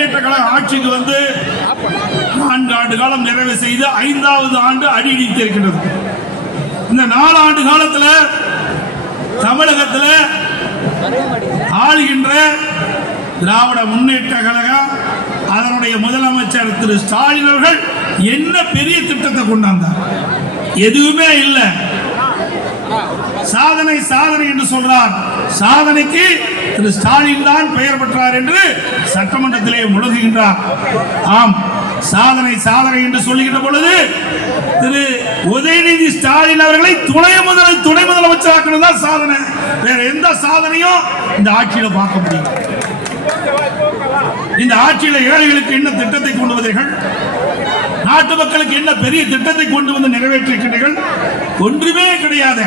முன்னேற்ற கழக ஆட்சிக்கு வந்து 4 ஆண்டு காலம் நிறைவு செய்து 5வது ஆண்டு அடியெடுத்திருக்கின்றது. இந்த 4 ஆண்டு காலத்தில் தமிழகத்தில் ஆளுகின்ற திராவிட முன்னேற்ற கழகம் அதனுடைய முதலமைச்சர் திரு ஸ்டாலின் அவர்கள் என்ன பெரிய திட்டத்தை கொண்டாந்தார்? எதுவுமே இல்லை. சாதனை சாதனை என்று சொல்றார். சாதனைக்கு திரு ஸ்டாலின் தான் பெயர் பெற்றார் என்று சட்டமன்றத்திலே முழங்குகின்றார். ஆம், சாதனை சாதனை என்று சொல்லுகின்ற பொழுது திரு உதயநிதி ஸ்டாலின் அவர்களை துணை முதலமைச்சராக்குறது தான் சாதனை. வேற எந்த சாதனையும் இந்த ஆட்சியில பார்க்க முடியும்? இந்த ஆட்சியில ஏழைகளுக்கு என்ன திட்டத்தை கொண்டு வந்தீர்கள்? நாட்டு மக்களுக்கு என்ன பெரிய திட்டத்தை கொண்டு வந்து நிறைவேற்றிருக்கிறீர்கள்? ஒன்றுமே கிடையாது.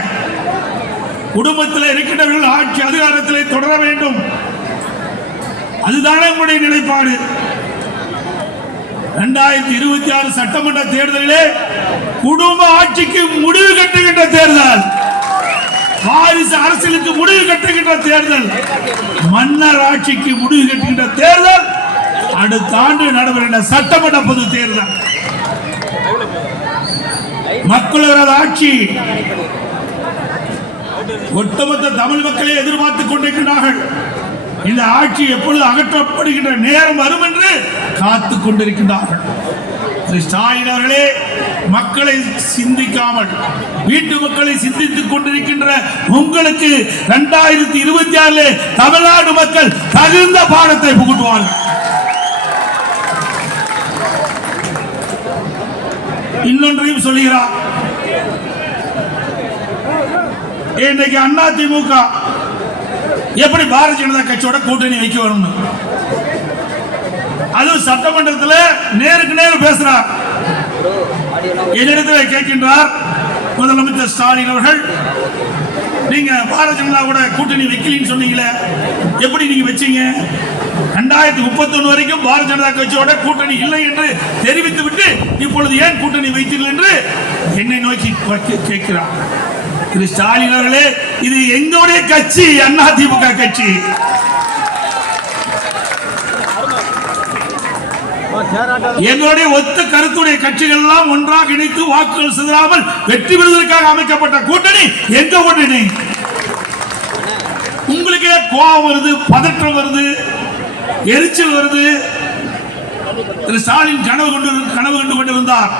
குடும்பத்தில் இருக்கின்றவர்கள் ஆட்சி அதிகாரத்தில் தொடர வேண்டும், அதுதானே உங்களுடைய நிலைப்பாடு. 2026 சட்டமன்ற தேர்தலிலே குடும்ப ஆட்சிக்கு முடிவு கட்டுகின்ற தேர்தல், வாரிசு அரசியலுக்கு முடிவு கட்டுகின்ற தேர்தல், மன்னர் ஆட்சிக்கு முடிவு கட்டுகின்ற தேர்தல் அடுத்த ஆண்டு நடைபெறுகின்ற சட்டமன்ற பொது தேர்தல். மக்களோட ஆட்சி ஒட்டுமொத்த தமிழ் மக்களை எதிர்பார்த்துக் கொண்டிருக்கிறார்கள். இந்த ஆட்சி எப்பொழுது அகற்றப்படுகின்ற நேரம் வரும் என்று காத்துக் கொண்டிருக்கின்றார்கள். ஸ்டாலின் அவர்களே, மக்களை சிந்திக்காமல் வீட்டு மக்களை சிந்தித்துக் கொண்டிருக்கின்ற உங்களுக்கு 2026 தமிழ்நாடு மக்கள் தகுந்த பாடத்தை புகுட்டுவார்கள். இன்னொன்றையும் சொல்லுகிறார். இன்னைக்கு அதிமுக எப்படி பாரதிய ஜனதா கட்சியோட கூட்டணி வைக்க வரும்? அதுவும் சட்டமன்றத்தில் நேருக்கு நேர் பேசுறார். என்னிடத்தில் கேட்கின்றார் முதலமைச்சர் ஸ்டாலின் அவர்கள், நீங்க பாரதிய ஜனதா கூட கூட்டணி வைக்கலன்னு சொன்னீங்களே, எப்படி நீங்க வச்சீங்க? 2031 வரைக்கும் பாரதிய ஜனதா கட்சியோட கூட்டணி இல்லை என்று தெரிவித்து விட்டு இப்பொழுது ஏன் கூட்டணி வைத்தீர்கள் என்று என்னை நோக்கி கேட்கிறார். திரு ஸ்டாலின் அவர்களே, இது எங்களுடைய கட்சி, அதிமுக கட்சி. எங்களுடைய ஒத்த கருத்துடைய கட்சிகள் எல்லாம் ஒன்றாக இணைத்து வாக்குகள் சிதறாமல் வெற்றி பெறுவதற்காக அமைக்கப்பட்ட கூட்டணி எங்க கூட்டணி? உங்களுக்கே கோபம் வருது, பதற்றம் வருது, எரிச்சல் வருது. திரு ஸ்டாலின் கனவு கண்டு கொண்டிருந்தார்.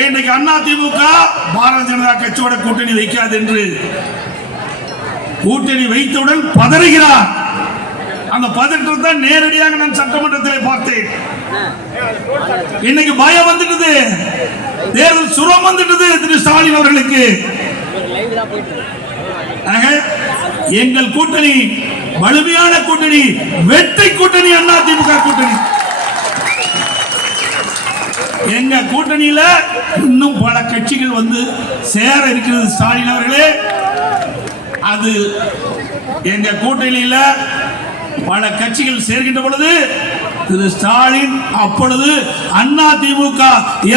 இன்றைக்கு அதிமுக பாரதிய ஜனதா கட்சியோட கூட்டணி வைக்காது என்று கூட்டணி வைத்தவுடன் பதறுகிறார். அந்த பதற்றத்தை நேரடியாக நான் சட்டமன்றத்தில் பார்த்தேன். இன்னைக்கு பயம் வந்துட்டது, தேர்தல் சுரம் வந்துட்டது திரு ஸ்டாலின் அவர்களுக்கு. எங்கள் கூட்டணி வலிமையான கூட்டணி, வெற்றி கூட்டணி, அதிமுக கூட்டணி. எங்க கூட்டணியில இன்னும் பல கட்சிகள் வந்து சேர இருக்கிறது. ஸ்டாலின் அவர்களே, அது எங்க கூட்டணியில பல கட்சிகள் சேர்க்கின்ற பொழுது திரு ஸ்டாலின் அப்பொழுது அதிமுக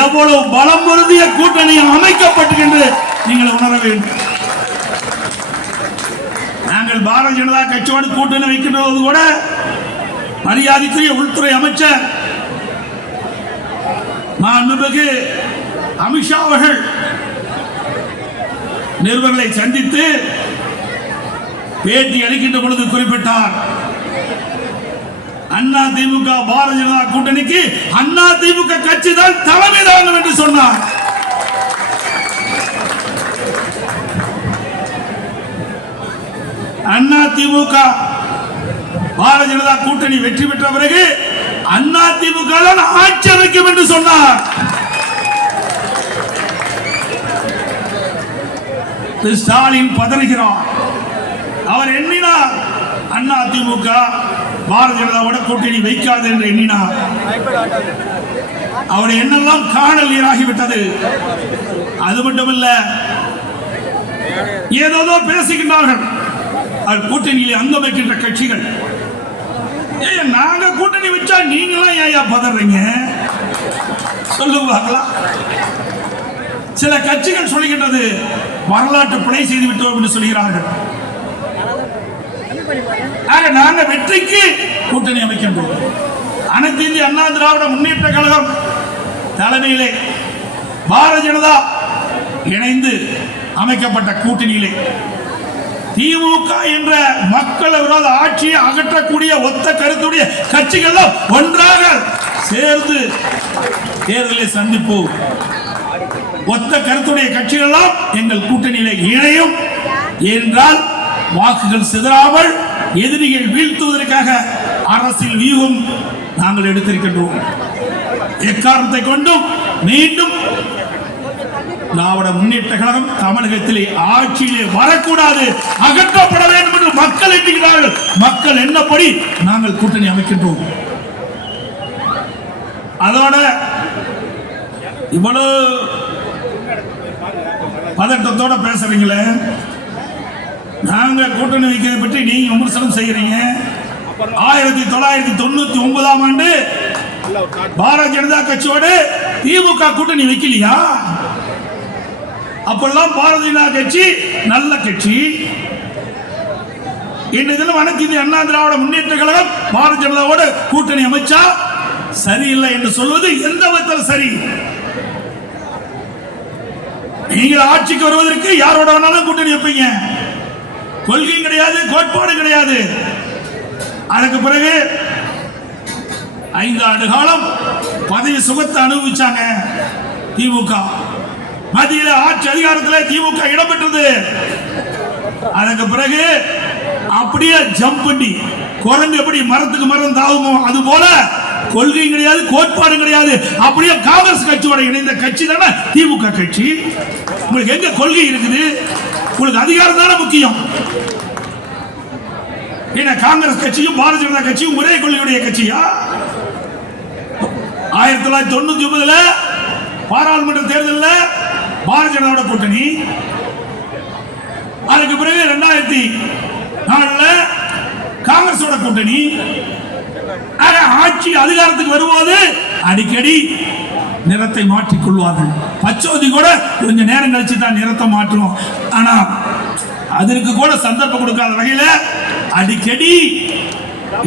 எவ்வளவு பலம் பொருந்திய கூட்டணி அமைக்கப்பட்டு நீங்கள் உணர வேண்டும். நாங்கள் பாரதிய ஜனதா கட்சியோடு கூட்டணி வைக்கின்றது கூட மரியாதைக்குரிய உள்துறை அமைச்சர் மாண்புமிகு அமித்ஷா அவர்கள் நிருபர்களை சந்தித்து பேட்டி அளிக்கின்ற பொழுது குறிப்பிட்டார், அதிமுக பாரதிய ஜனதா கூட்டணிக்கு அதிமுக கட்சி தான் தலைமை தாங்கும் என்று சொன்னார். அதிமுக பாரதிய ஜனதா கூட்டணி வெற்றி பெற்ற பிறகு அதிமுக தான் ஆட்சி அமைக்கும் என்று சொன்னார். ஸ்டாலின் பதறுகிறார். அவர் எண்ணினார் அதிமுக பாரதிய ஜனதாவோட கூட்டணி வைக்காது என்று எண்ணினார். அவர் என்னெல்லாம் காணல் நீராகிவிட்டது. அது மட்டுமல்ல, ஏதோ பேசுகின்றார்கள் கூட்டணியில் அங்கம் வைக்கின்ற கட்சிகள். நாங்க கூட்டணி வச்சா நீங்களாம் ஏன் பதறீங்க சொல்லுவாங்களா? சில கட்சிகள் சொல்லுகின்றது வரலாற்று பிழை செய்து விட்டோம் என்று சொல்கிறார்கள். நாங்க வெற்றிக்கு கூட்டணி அமைக்கின்றோம். அனைத்து இந்திய அண்ணா திராவிட முன்னேற்ற கழகம் தலைமையிலே பாரதிய ஜனதா இணைந்து அமைக்கப்பட்ட கூட்டணியிலே திமுக என்ற மக்கள் விரோத ஆட்சியை அகற்றக்கூடிய ஒத்த கருத்துடைய கட்சிகள் ஒன்றாக சேர்ந்து தேர்தலை சந்திப்போம். ஒத்த கருத்துடைய கட்சிகள் எங்கள் கூட்டணியிலே இணையும் என்றால் வாக்குகள் சிதறாமல் எதிரிகள் வீழ்த்துவதற்காக அரசியல் வியூகம் நாங்கள் எடுத்திருக்கின்றோம். எக்காரணத்தை கொண்டும் மீண்டும் திராவிட முன்னேற்ற கழகம் தமிழகத்திலே ஆட்சியிலே வரக்கூடாது, அகற்றப்பட வேண்டும் என்று மக்கள் எண்ணுகிறார்கள். மக்கள் என்னப்படி நாங்கள் கூட்டணி அமைக்கின்றோம். அதோட இவ்வளவு பதட்டத்தோட பேசுறீங்களே, நாங்க கூட்டணி வைக்கிறதை பற்றி நீங்க விமர்சனம் செய்யறீங்க. 1999ஆம் ஆண்டு பாரதிய ஜனதா கட்சியோடு திமுக கூட்டணி வைக்கலையா? அப்பெல்லாம் பாரதிய ஜனதா கட்சி நல்ல கட்சி. இன்றைய அனைத்து இந்திய அண்ணா திராவிட முன்னேற்ற கழகம் பாரதிய ஜனதாவோடு கூட்டணி அமைச்சா சரியில்லை என்று சொல்வது எந்த விதத்தில் சரி? நீங்கள் ஆட்சிக்கு வருவதற்கு யாரோட வேணாலும் கூட்டணி வைப்பீங்க. கொள்கை கிடையாது, கோட்பாடு கிடையாது. அதுக்கு பிறகு 5 ஆண்டு காலம் பதவி சுகத்தை அனுபவிச்சாங்க திமுக. மத்தியில் ஆட்சி அதிகாரத்தில் திமுக இடம்பெற்றது. அதுக்கு பிறகு அப்படியே ஜம்ப் பண்ணி குரங்கு எப்படி மரத்துக்கு மரம் தாவுமோ அது போல கொள்கை கிடையாது, கோட்பாடு கிடையாது. அப்படியே காங்கிரஸ் கட்சியோட இணைந்த கட்சி தானே திமுக கட்சி. உங்களுக்கு எங்க கொள்கை இருக்குது? உங்களுக்கு அதிகாரம் தானே முக்கியம். ஏன்னா காங்கிரஸ் கட்சியும் பாரதிய ஜனதா கட்சியும் ஒரே கொள்கையுடைய கட்சியா? 1999 பாராளுமன்ற தேர்தலில் பாரதிய ஜனதாவோட கூட்டணி. அதுக்கு பிறகு 2004 காங்கிரஸோட கூட்டணி. ஆட்சி அதிகாரத்துக்கு வரும்போது அடிக்கடி நிறத்தை மாற்றிக் கொள்வார்கள். பச்சோதி கூட கொஞ்ச நேரம் கழிச்சு தான் நிறத்தை மாற்றுவோம். ஆனா அதற்கு கூட சந்தர்ப்பம் கொடுக்காத வகையில அடிக்கடி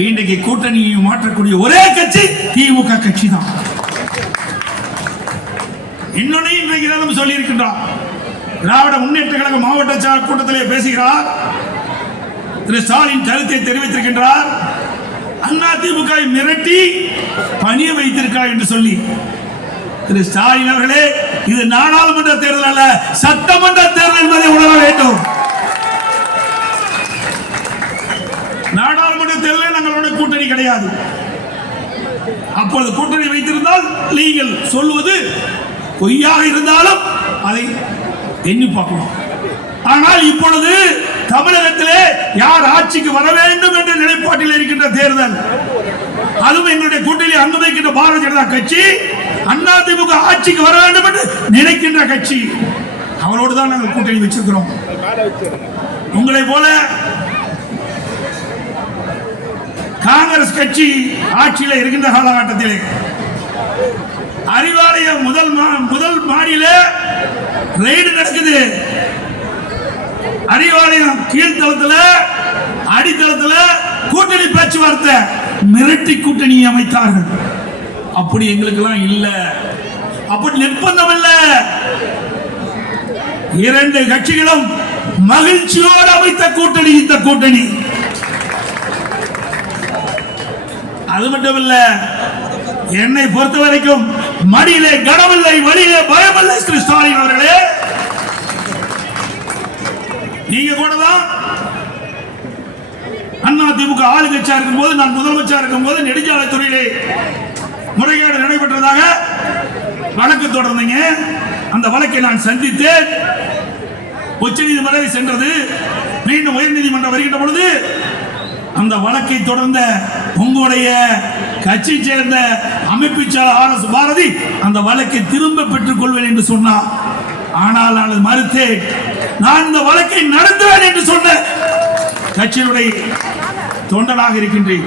இன்றைக்கு கூட்டணியை மாற்றக்கூடிய ஒரே கட்சி திமுக கட்சி தான். இன்னொன்னு இன்றைக்கு நம்ம சொல்லி இருக்கின்றோம். திராவிட முன்னேற்ற கழக மாவட்ட கூட்டத்திலே பேசுகிறார் திரு ஸ்டாலின் கருத்தை தெரிவித்திருக்கின்றார். அண்ணா திமுக மிரட்டி பணிய வைத்திருக்கிறார் என்று சொல்லி. திரு ஸ்டாலின் அவர்களே, இது நாடாளுமன்ற தேர்தல் அல்ல, சட்டமன்ற தேர்தல் என்பதை உணர வேண்டும். நாடாளுமன்ற தேர்தலில் நம்மளோட கூட்டணி கிடையாது. அப்பொழுது கூட்டணி வைத்திருந்தால் நீங்கள் சொல்வது பொய்யாக இருந்தாலும் அதை எண்ணி பார்க்கணும். ஆனால் இப்பொழுது தமிழகத்திலே யார் ஆட்சிக்கு வர வேண்டும் என்ற நிலைப்பாட்டில் இருக்கின்ற தேர்தல், அதுவும் எங்களுடைய கூட்டணியில் அங்கு வைக்கின்ற பாரதிய ஜனதா கட்சி அண்ணா திமுக ஆட்சிக்கு வர வேண்டும் என்று நினைக்கின்ற கட்சி. அவரோடு தான் நாங்கள் கூட்டணி வச்சிருக்கிறோம். உங்களை போல காங்கிரஸ் கட்சி ஆட்சியில் இருக்கின்ற காலகட்டத்திலே அறிவாலய முதல் மாடியில ரெய்டு நடக்குது. அறிவாலயம் கீழ்த்தளத்தில் அடித்தளத்தில் கூட்டணி பேச்சுவார்த்தை மிரட்டி கூட்டணி அமைத்தார்கள். அப்படி எங்களுக்கெல்லாம் இல்ல, அப்படி நிர்பந்தம் இல்ல. 2 கட்சிகளும் மகிழ்ச்சியோடு அமைத்த கூட்டணி இந்த கூட்டணி. அது மட்டும் இல்ல, என்னை பொறுத்த வரைக்கும் மடியிலே கனவில்லை, வழியிலே பயமில்லை. திரு ஸ்டாலின் அவர்களே, நீங்க கூட தான் அண்ணா திமுக ஆளுங்கட்சியா இருக்கும் போது, நான் முதலமைச்சர் இருக்கும் போது நெடுஞ்சாலைத்துறையிலே முறைகேடு நடைபெற்றதாக வழக்கு தொடர்ந்தீங்க. அந்த வழக்கை நான் சந்தித்தேன். உச்சநீதிமன்றம் வரை சென்றது. மீண்டும் உயர்நீதிமன்றம் வருகின்ற பொழுது அந்த வழக்கை தொடர்ந்த உங்களுடைய கட்சி சேர்ந்த அமைப்பு செயலாளர் ஆர் எஸ் பாரதி அந்த வழக்கை திரும்ப பெற்றுக் கொள்வேன் என்று சொன்னார். ஆனால் நான் மறுத்தேன். நான் இந்த வழக்கை நடத்துவேன் என்று சொன்ன கட்சியினுடைய தொண்டனாக இருக்கின்றேன்.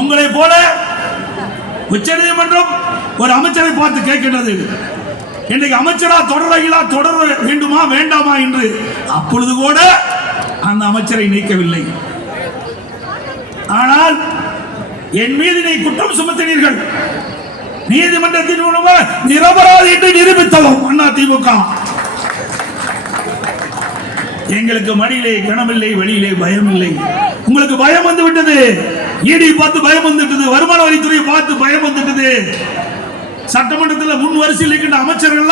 உங்களை போல உச்சநீதிமன்றம் ஒரு அமைச்சரை பார்த்து கேட்கின்றது, இன்றைக்கு அமைச்சரா தொடர வேண்டுமா வேண்டாமா என்று. அப்பொழுது கூட அந்த அமைச்சரை நீக்கவில்லை. ஆனால் என் மீது நீ குற்றம் சுமத்தினீர்கள். நீதிமன்றத்தின் மூலமாக நிரபராதி என்று நிரூபித்தோம். அண்ணா திமுக எங்களுக்கு மடியிலே கனமில்லை, வெளியிலே பயம் இல்லை. உங்களுக்கு பயம் வந்து விட்டது. ஈடி பார்த்து பயம் வந்துட்டது, வருமான வரித்துறையை பார்த்து பயம் வந்துட்டது. சட்டமன்றத்தில் முன் வரிசையில் இருக்கின்ற அமைச்சர்கள்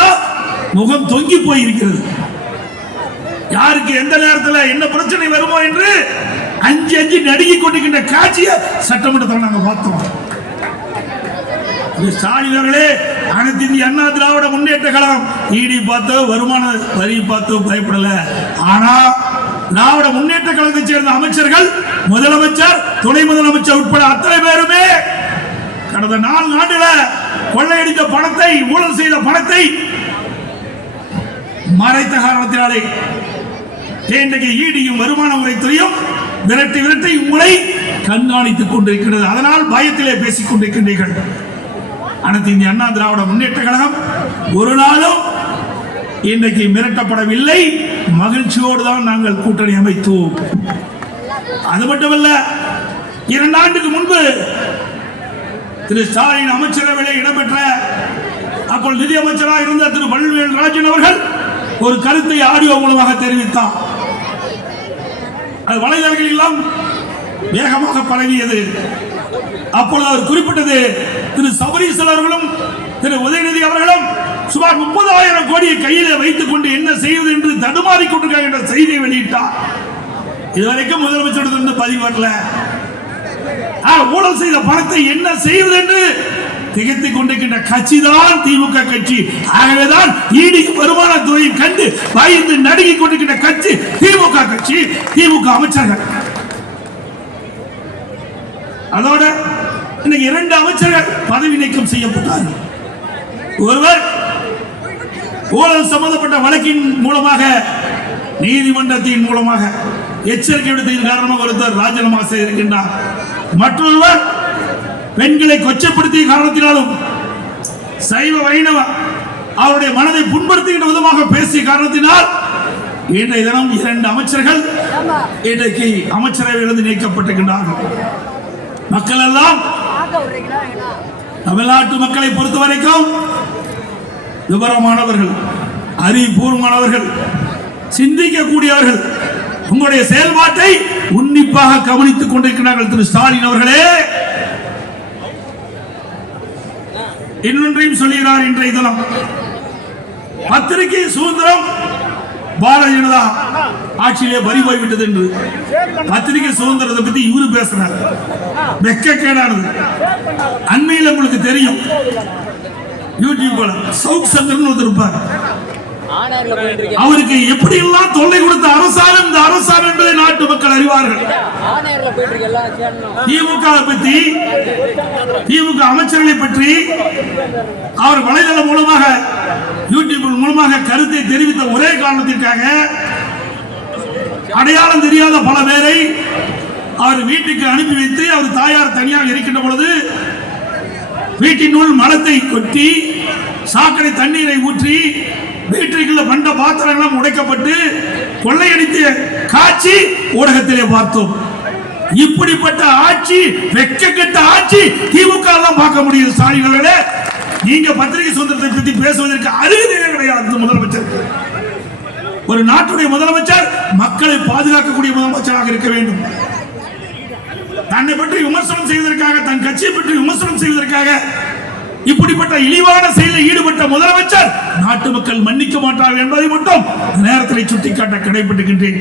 முகம் தொங்கி போயிருக்கிறது. யாருக்கு எந்த நேரத்தில் என்ன பிரச்சனை வருமோ என்று அஞ்சு அஞ்சு நடுங்கிக் கொண்டிருக்கின்ற காட்சியை சட்டமன்றத்தில் நாங்கள் பார்த்தோம். ஸ்டாலின் அவர்களே, அனைத்து இந்திய அண்ணா திராவிட முன்னேற்ற கழகம் ஈடி பார்த்தோ வருமான வரி பார்த்தோ பயப்படல. ஆனா திராவிட முன்னேற்ற கழகத்தை சேர்ந்த அமைச்சர்கள், முதலமைச்சர், துணை முதலமைச்சர் உட்பட அத்தனை பேருமே கடந்த 4 ஆண்டுல கொள்ளையடித்த பணத்தை, ஊழல் செய்த பணத்தை மறைத்த காரணத்தினாலே இன்றைக்கு ஈடியும் வருமான வரித்துறையும் விரட்டி விரட்டி உங்களை கண்காணித்துக் கொண்டிருக்கிறது. அதனால் பயத்திலே பேசிக் கொண்டிருக்கின்றீர்கள். அனைத்து இந்திய அண்ணா திராவிட முன்னேற்ற கழகம் ஒரு நாளும் இன்றைக்கு மிரட்டப்படவில்லை. மகிழ்ச்சியோடு தான் நாங்கள் கூட்டணி அமைத்தோம். அது மட்டுமல்ல, 2 ஆண்டுக்கு முன்பு திரு ஸ்டாலின் அமைச்சரவையில் இடம்பெற்ற அப்போது நிதியமைச்சராக இருந்த திரு பழனிவேல் ராஜன் அவர்கள் ஒரு கருத்தை ஆடியோ மூலமாக தெரிவித்தார். அது வலைதளங்களில் எல்லாம் வேகமாக பரவியது. அப்பொழுது அவர் குறிப்பிட்டது, திரு சபரீசன் அவர்களும் திரு உதயநிதி அவர்களும் சுமார் 30,000 கோடியை கையிலே வைத்துக் கொண்டு என்ன செய்வது என்று தடுமாறிக் கொண்டிருக்காங்க என்ற செய்தியை வெளியிட்டார். இதுவரைக்கும் முதலமைச்சரிடமிருந்து பதிவு வரல. ஊழல் செய்த பணத்தை என்ன செய்வது என்று திகைத்துக் கொண்டிருக்கின்ற கட்சி தான் திமுக கட்சி. ஆகவேதான் ஈடி வருமானத்துறையை கண்டு பயந்து நடுங்கிக் கொண்டிருக்கின்ற கட்சி திமுக கட்சி, திமுக அமைச்சர்கள். அதோட இன்னைக்கு 2 அமைச்சர்கள் பதவி நீக்கம் செய்யப்பட்டார்கள். ஒருவர் ஊழல் சம்பந்தப்பட்ட வழக்கின் மூலமாக நீதிமன்றத்தின் மூலமாக எச்சரிக்கை விடுத்ததின் காரணமாக ஒருத்தர் ராஜினாமா செய்திருக்கின்றார். மற்றொருவர் பெண்களை கொச்சப்படுத்திய காரணத்தினாலும் சைவ வைணவ அவருடைய மனதை புண்படுத்துகின்ற விதமாக பேசிய காரணத்தினால் இன்றைய தினம் 2 அமைச்சர்கள் இன்றைக்கு அமைச்சரவையிலிருந்து நீக்கப்பட்டிருக்கின்றார்கள். மக்கள் எல்லாம், தமிழ்நாட்டு மக்களை பொறுத்தவரைக்கும் விவரமானவர்கள், அறிவுபூர்வமானவர்கள், சிந்திக்கக்கூடியவர்கள், உங்களுடைய செயல்பாட்டை உன்னிப்பாக கவனித்துக் கொண்டிருக்கிறார்கள். திரு ஸ்டாலின் அவர்களே, இன்னொன்றையும் சொல்லுகிறார். இன்றைய தினம் பத்திரிகை சுதந்திரம் பாரதிய ஜனதா ஆட்சியிலே வரி போய்விட்டது என்று பத்திரிகை சுதந்திரத்தை பத்தி இவரு பேசுறாரு. வெக்கக்கேடானது. அண்மையில் உங்களுக்கு தெரியும், யூடியூப்ல சவுக் சங்கர்னு ஒருத்தர் இருப்பார். அவருக்கு எப்படி எல்லாம் தொல்லை கொடுத்த அரசாங்கம் இந்த அரசாங்கம் என்பதை நாட்டு மக்கள் அறிவார்கள். திமுக பற்றி, திமுக அமைச்சர்களை பற்றி அவர் வலைதளம் மூலமாக, யூடியூப் மூலமாக கருத்தை தெரிவித்த ஒரே காரணத்திற்காக அடையாளம் தெரியாத பல பேரை அவர் வீட்டுக்கு அனுப்பி வைத்து, அவர் தாயார் தனியாக இருக்கின்ற பொழுது வீட்டினுள் மலத்தை கொட்டி சாக்கடை தண்ணீரை ஊற்றி வீட்டிற்குள்ள பண்ட பாத்திரங்களும் உடைக்கப்பட்டு கொள்ளையடித்த காட்சி ஊடகத்திலே பார்த்தோம். இப்படிப்பட்ட ஆட்சி, வெட்கக்கெட்ட ஆட்சி திமுக தான் பார்க்க முடியும். ஸ்டாலின், நீங்க பத்திரிகை சுதந்திரத்தை பற்றி பேசுவதற்கு அருகதையே கிடையாது. முதலமைச்சர், ஒரு நாட்டுடைய முதலமைச்சர் மக்களை பாதுகாக்கக்கூடிய முதலமைச்சராக இருக்க வேண்டும். தன்னை பற்றி விமர்சனம் செய்வதற்காக, தன் கட்சியை பற்றி விமர்சனம் செய்வதற்காக இப்படிப்பட்ட இழிவான செயலில் ஈடுபட்ட முதலமைச்சர் நாட்டு மக்கள் மன்னிக்க மாட்டார்கள் என்பதை மட்டும் நேரத்தில் சுட்டிக்காட்ட கடைபிடிக்கின்றேன்.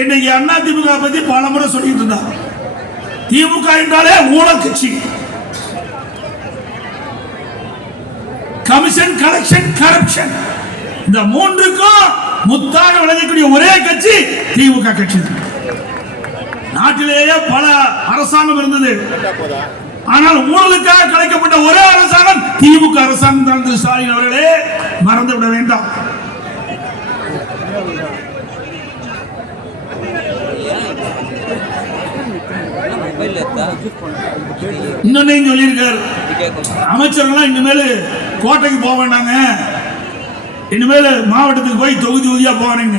இன்னைக்கு அண்ணா திமுக பத்தி பல முறை சொல்லிட்டு இருந்தார். திமுக என்றாலே ஊழல் கட்சி, கமிஷன், கலெக்ஷன், கரப்ஷன், இந்த மூன்றுக்கும் முத்தாக விளங்கக்கூடிய ஒரே கட்சி திமுக கட்சி. நாட்டிலேயே பல அரசாங்கம் இருந்தது, ஆனால் ஊழலுக்காக கலைக்கப்பட்ட ஒரே அரசாங்கம் திமுக அரசாங்கம் தான். திரு ஸ்டாலின் அவர்களே, மறந்துவிட வேண்டாம். இன்னொன்னு சொல்லியிருக்கார், அமைச்சர்கள் இனிமேல் கோட்டைக்கு போக வேண்டாங்க, இனிமேல் மாவட்டத்துக்கு போய் தொகுதி தொகுதியா போறீங்க.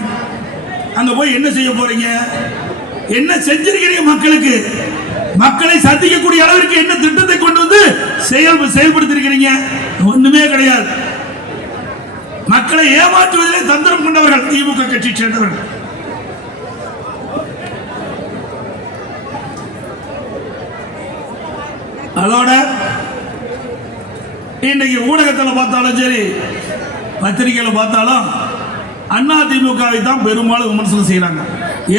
அங்க போய் என்ன செய்ய போறீங்க? என்ன செஞ்சிருக்கிறீங்க? மக்களுக்கு மக்களை சந்திக்கக்கூடிய அளவிற்கு என்ன திட்டத்தை கொண்டு வந்து செயல்படுத்திருக்கிறீங்க? ஒண்ணுமே கிடையாது. மக்களை ஏமாற்றுவதிலே தந்திரம் கொண்டவர்கள் திமுக கட்சி சேர்ந்தவர்கள். அதோட இன்னைக்கு ஊடகத்தில் பார்த்தாலும் சரி, பத்திரிகையில பார்த்தாலும் அண்ணா திமுகவை தான் பெரும்பாலும் விமர்சனம் செய்யறாங்க.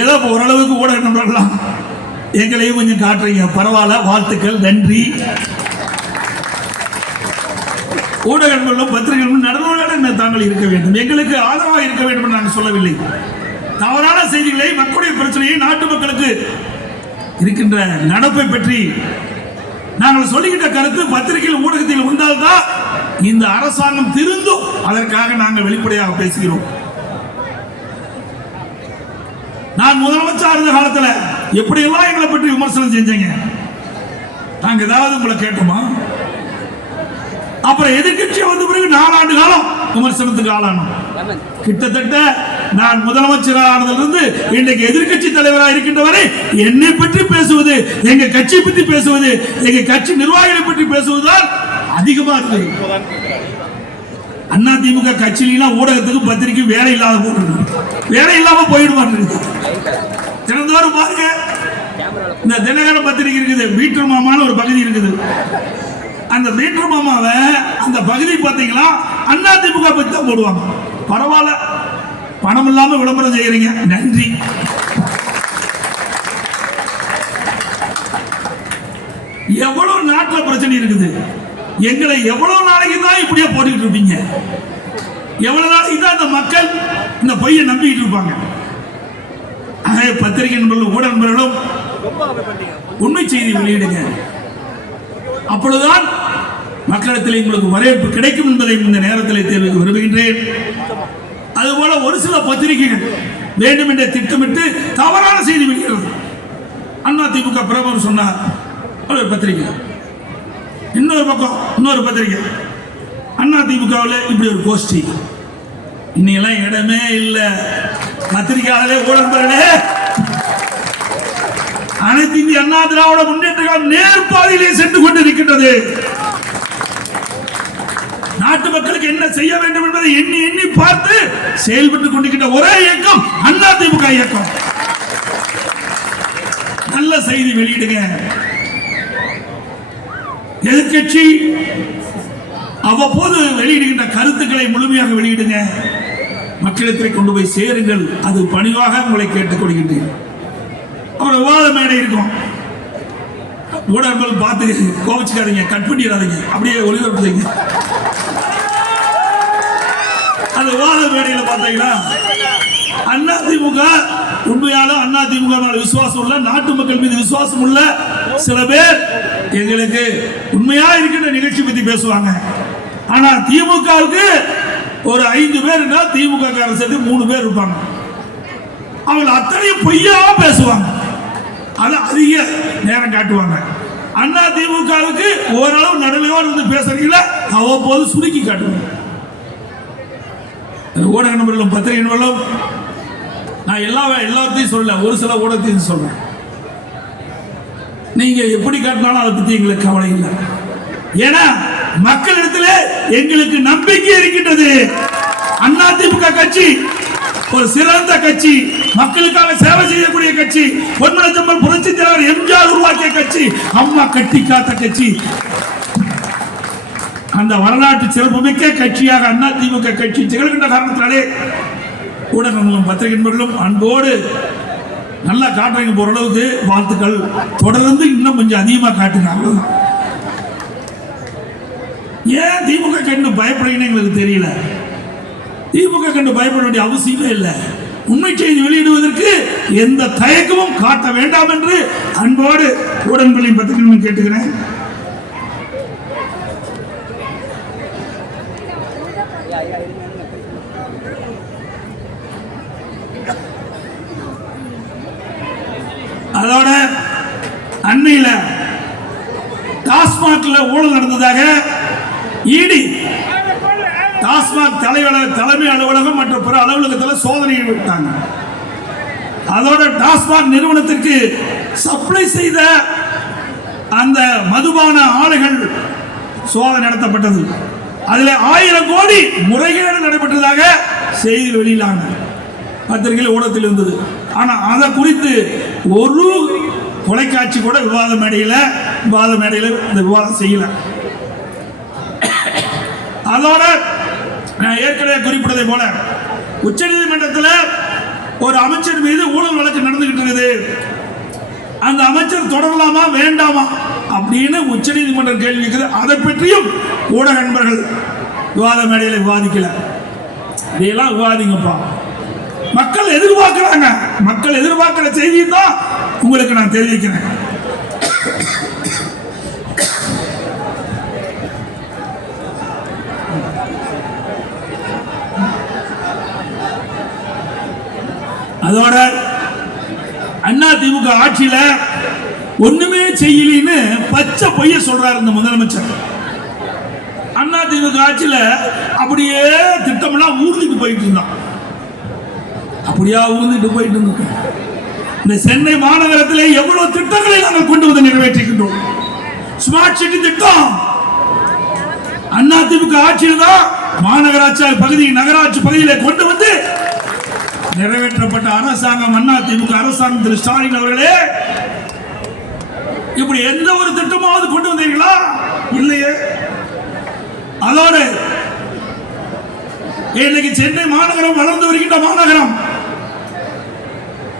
ஏதோ ஓரளவுக்கு ஊடக நண்பர்களாம் எங்களையும் கொஞ்சம் காட்டுறீங்க, பரவாயில்ல, வாழ்த்துக்கள், நன்றி. ஊடக நண்பர்களும் பத்திரிகைகளும் நடுநிலையாக தாங்கள் இருக்க வேண்டும், எங்களுக்கு ஆதரவாக இருக்க வேண்டும் என்று நாங்கள் சொல்லவில்லை. தவறான செய்திகளை, மக்களுடைய பிரச்சனையை, நாட்டு மக்களுக்கு இருக்கின்ற நடப்பை பற்றி நாங்கள் சொல்லுகின்ற கருத்து பத்திரிகையில் ஊடகத்தில் வந்தால்தான் இந்த அரசாங்கம் திருந்தும். அதற்காக நாங்கள் வெளிப்படையாக பேசுகிறோம். நான் முதலமைச்சர் இருந்த காலத்தில் எப்படியெல்லாம் எங்களை பற்றி விமர்சனம் செஞ்சீங்க? நாங்க ஏதாவது உங்களை கேட்டோமா? அப்புறம் எதிர்கட்சி வந்த பிறகு 4 ஆண்டு காலம் விமர்சனத்துக்கு ஆளானோம். கிட்டத்தட்ட நான் முதலமைச்சர் ஆனதிலிருந்து இன்றைக்கு எதிர்கட்சி தலைவராக இருக்கின்ற வரை என்னை பற்றி பேசுவது, எங்க கட்சி பற்றி பேசுவது, எங்க கட்சி நிர்வாகிகளை பற்றி பேசுவதுதான் அதிகமா இருக்கு. அண்ணா திமுக கட்சியிலாம் ஊடகத்துக்கு பத்திரிக்கை வேலை இல்லாத போட்டு வேலை இல்லாம போயிடுமாட்டு. தினந்தோறும் பாருங்க, இந்த தினகரன் பத்திரிகை இருக்குது, மீட்டர் மாமான்னு ஒரு பகுதி இருக்குது. அந்த மீட்டர் மாமாவை அந்த பகுதி பார்த்தீங்களா அண்ணா திமுக பத்தி தான் போடுவாங்க. பரவாயில்ல, பணம் இல்லாம விளம்பரம் செய்யறீங்க, நன்றி. எவ்வளவு நாட்டில் பிரச்சனை இருக்குது, எங்களை எவ்வளவு நாளைக்கு தான் இப்படியே போட்டுக்கிட்டு இருப்பீங்க? எவ்வளவு நாளைக்கு தான் இந்த மக்கள் இந்த பொய்யை நம்பிக்கிட்டு இருப்பாங்க? பத்திரிகை நண்பர்களும் ஊடக நண்பர்களும் உண்மை செய்தி வெளியிடுங்க. அப்பொழுதுதான் மக்களிடத்தில் உங்களுக்கு வரவேற்பு கிடைக்கும் என்பதை இந்த நேரத்தில் தெரிவிக்க விரும்புகின்றேன். அதுபோல ஒரு சில பத்திரிகைகள் வேண்டும் என்ற திட்டமிட்டு தவறான செய்தி வெளியிடுறது. அண்ணா திமுக பிரபலம் சொன்னார் ஒரு பத்திரிகை, இன்னொரு பக்கம் இன்னொரு பத்திரிகை, அண்ணா திமுகவில் இப்படி ஒரு கோஷ்டி. இன்னையெல்லாம் இடமே இல்லை. பத்திரிகையாளர்களே, ஊடகங்களே, அனைத்து இந்திய அண்ணா திராவிட முன்னேற்ற கழகம் நேர்பாதையிலே சென்று கொண்டிருக்கின்றது. நாட்டு மக்களுக்கு என்ன செய்ய வேண்டும் என்பதை எண்ணி எண்ணி பார்த்து செயல்பட்டுக் கொண்டிருக்கின்ற ஒரே இயக்கம் அண்ணா திமுக இயக்கம். நல்ல செய்தி வெளியிடுங்க. எதிர்கட்சி அவ்வப்போது வெளியிடுகின்ற கருத்துக்களை முழுமையாக வெளியிடுங்க. மக்களிடத்தில் கொண்டு போய் சேருங்கள். அது பணிவாக உங்களை கேட்டுக் கொள்கின்றேன். அப்புறம் விவாத மேடை இருக்கும். ஊடகங்கள் பார்த்து கோபிச்சுக்காதீங்க, கட் பண்ணிடாதீங்க, அப்படியே ஒளிபரப்பு செய்யுங்க. அந்த விவாத மேடையில் பார்த்தீங்கன்னா அண்ணா திமுக உண்மையாலும் அண்ணா திமுக விசுவாசம் உள்ள, நாட்டு மக்கள் மீது விசுவாசம் உள்ள சில பேர் எங்களுக்கு உண்மையா இருக்கின்ற நிகழ்ச்சி பத்தி பேசுவாங்க. ஆனா திமுகவுக்கு ஒரு 5 பேர் இருந்தால் திமுக சேர்த்து 3 பேர் இருப்பாங்க. அவங்க அத்தனையும் பொய்யா பேசுவாங்க. அது அதிக நேரம் காட்டுவாங்க. அண்ணா திமுகவுக்கு ஓரளவு நடுநிலையோடு இருந்து பேசுறீங்களா அவ்வப்போது சுருக்கி காட்டுவாங்க. ஊடக நண்பர்களும் பத்திரிகை நண்பர்களும், நான் எல்லாத்தையும் சொல்ல, ஒரு சில ஊடகத்தையும் சொல்றேன். நீங்க எப்படி காட்டினாலும் அதை பத்தி எங்களுக்கு கவலை இல்லை. ஏன்னா மக்களிடத்தில் எங்களுக்கு நம்பிக்கை இருக்கின்றது. அண்ணா திமுக கட்சி ஒரு சிறந்த கட்சி, மக்களுக்காக சேவை செய்யக்கூடிய கட்சி, பொன்மனச்சம்பல் புரட்சி தலைவர் எம்ஜிஆர் உருவாக்கிய கட்சி, அம்மா கட்டி காத்த கட்சி. அந்த வரலாற்று சிறப்புமிக்க கட்சியாக அண்ணா திமுக கட்சி திகழ்கின்ற காரணத்தினாலே ஊடகங்களும் பத்திரிகை நண்பர்களும் அன்போடு நல்லா காட்டுறீங்க. போற அளவுக்கு வாழ்த்துக்கள். தொடர்ந்து இன்னும் கொஞ்சம் அதிகமாக காட்டுங்க. அவ்வளவுதான். ஏன் திமுக கண்டு பயப்படுறீங்கன்னு எங்களுக்கு தெரியல. திமுக கண்டு பயப்பட வேண்டிய அவசியமே இல்லை. உண்மை செய்தி வெளியிடுவதற்கு எந்த தயக்கமும் காட்ட வேண்டாம் என்று அன்போடு ஊடகங்களையும் பத்திரிகைகளையும் கேட்டுக்கிறேன். அதோட அண்மையில் டாஸ்மாக்ல ஊழல் நடந்ததாக இடி டாஸ்மாக் தலைமை அலுவலகம் மற்றும் பிற அலுவலகத்தில் சோதனையை விட்டாங்க. அதோட டாஸ்மாக் நிறுவனத்திற்கு சப்ளை செய்த அந்த மதுபான ஆலைகள் சோதனை நடத்தப்பட்டது. அதில் 1000 கோடி முறைகேடு நடைபெற்றதாக செய்திகள் வெளியிலான பத்திரிகையில் ஊடகத்தில் இருந்தது. ஆனால் அதை குறித்து ஒரு தொலைக்காட்சி கூட விவாத மேடையில் இந்த விவாதம் செய்யல. அதோட நான் ஏற்கனவே குறிப்பிட்டதை போல உச்சநீதிமன்றத்தில் ஒரு அமைச்சர் மீது ஊழல் வழக்கு நடந்துகிட்டு இருக்குது. அந்த அமைச்சர் தொடரலாமா வேண்டாமா அப்படின்னு உச்சநீதிமன்றம் கேள்வி இருக்குது. அதை பற்றியும் ஊடக நண்பர்கள் விவாத மேடையில் விவாதிக்கல. இதையெல்லாம் விவாதிங்கப்பா. மக்கள் எதிர்பார்க்கிறாங்க. மக்கள் எதிர்பார்க்கிற செய்தி தான் உங்களுக்கு நான் தெரிவிக்கிறேன். அதோட அண்ணா திமுக ஆட்சியில ஒண்ணுமே செய்யலின்னு பச்சை பொய்ய சொல்றாரு இந்த முதலமைச்சர். அண்ணா திமுக ஆட்சியில அப்படியே திட்டம்லாம் ஊர்ந்துட்டு போயிட்டு இருந்தான். அப்படியா ஊர்ந்துட்டு போயிட்டு இருந்தோம். இந்த சென்னை மாநகரத்தில் எவ்வளவு திட்டங்களை நாங்கள் கொண்டு வந்து நிறைவேற்றுகின்றோம். ஸ்மார்ட் சிட்டி திட்டம் அண்ணா திமுக ஆட்சியில் தான் மாநகராட்சி பகுதி நகராட்சி பகுதியில கொண்டு வந்து நிறைவேற்றப்பட்ட அரசாங்கம் அண்ணா திமுக அரசாங்கம். திரு ஸ்டாலின் அவர்களே, இப்படி எந்த ஒரு திட்டமாவது கொண்டு வந்தீர்களா? இல்லையே. அதோடு இன்னைக்கு சென்னை மாநகரம் வளர்ந்து வருகின்ற மாநகரம்,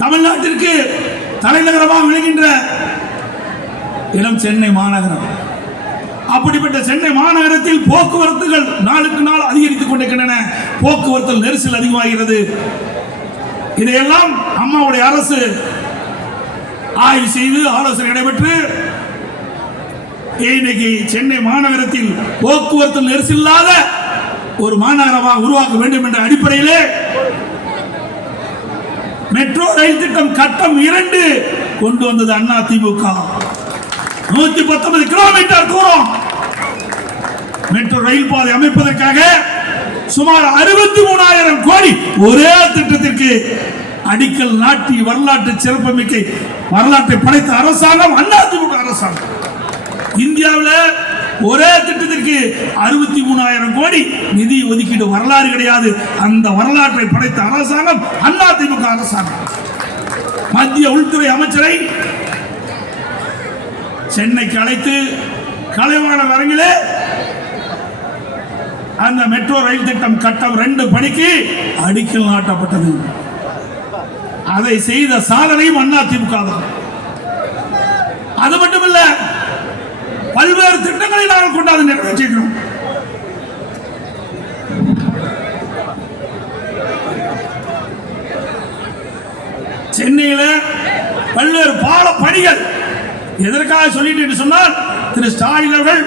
தமிழ்நாட்டிற்கு தலைநகரமாக விளங்குகின்ற இடம் சென்னை மாநகரம். அப்படிப்பட்ட சென்னை மாநகரத்தில் போக்குவரத்துகள் நாளுக்கு நாள் அதிகரித்துக் கொண்டிருக்கின்றன. போக்குவரத்து நெரிசல் அதிகமாகிறது. இதையெல்லாம் அம்மாவுடைய அரசு ஆய்வு செய்து ஆலோசனை நடைபெற்று இன்னைக்கு சென்னை மாநகரத்தில் போக்குவரத்து நெரிசல் இல்லாத ஒரு மாநகரமாக உருவாக்க வேண்டும் என்ற அடிப்படையிலே மெட்ரோ ரயில் திட்டம் கட்டம் 2 கொண்டு வந்தது அண்ணா திமுக. 119 கிலோமீட்டர் தூரம் மெட்ரோ ரயில் பாதை அமைப்பதற்காக சுமார் 63,000 கோடி ஒரே திட்டத்திற்கு அடிக்கல் நாட்டி வரலாற்று சிறப்புமிக்க வரலாற்றை படைத்த அரசாங்கம் அண்ணா திமுக அரசாங்கம். இந்தியாவில் ஒரே திட்டத்திற்கு 63,000 கோடி நிதி ஒதுக்கீடு வரலாறு கிடையாது. அந்த வரலாற்றை படைத்த அரசாங்கம் அண்ணா திமுக அரசாங்கம். மத்திய உள்துறை அமைச்சரை சென்னைக்கு அழைத்து கலைவாணர் அரங்கிலே அந்த மெட்ரோ ரயில் திட்டம் கட்டம் 2 பணிக்கு அடிக்கல் நாட்டப்பட்டது. அதை செய்த சாதனையும் அண்ணா திமுக. அது மட்டுமல்ல, பல்வேறு திட்டங்களை நாங்கள் கொண்டாந்து நிறைவேற்றிக்கிறோம். சென்னையில் பல்வேறு பால பணிகள் எதற்காக சொல்லிட்டு சொன்னால், திரு ஸ்டாலின் அவர்கள்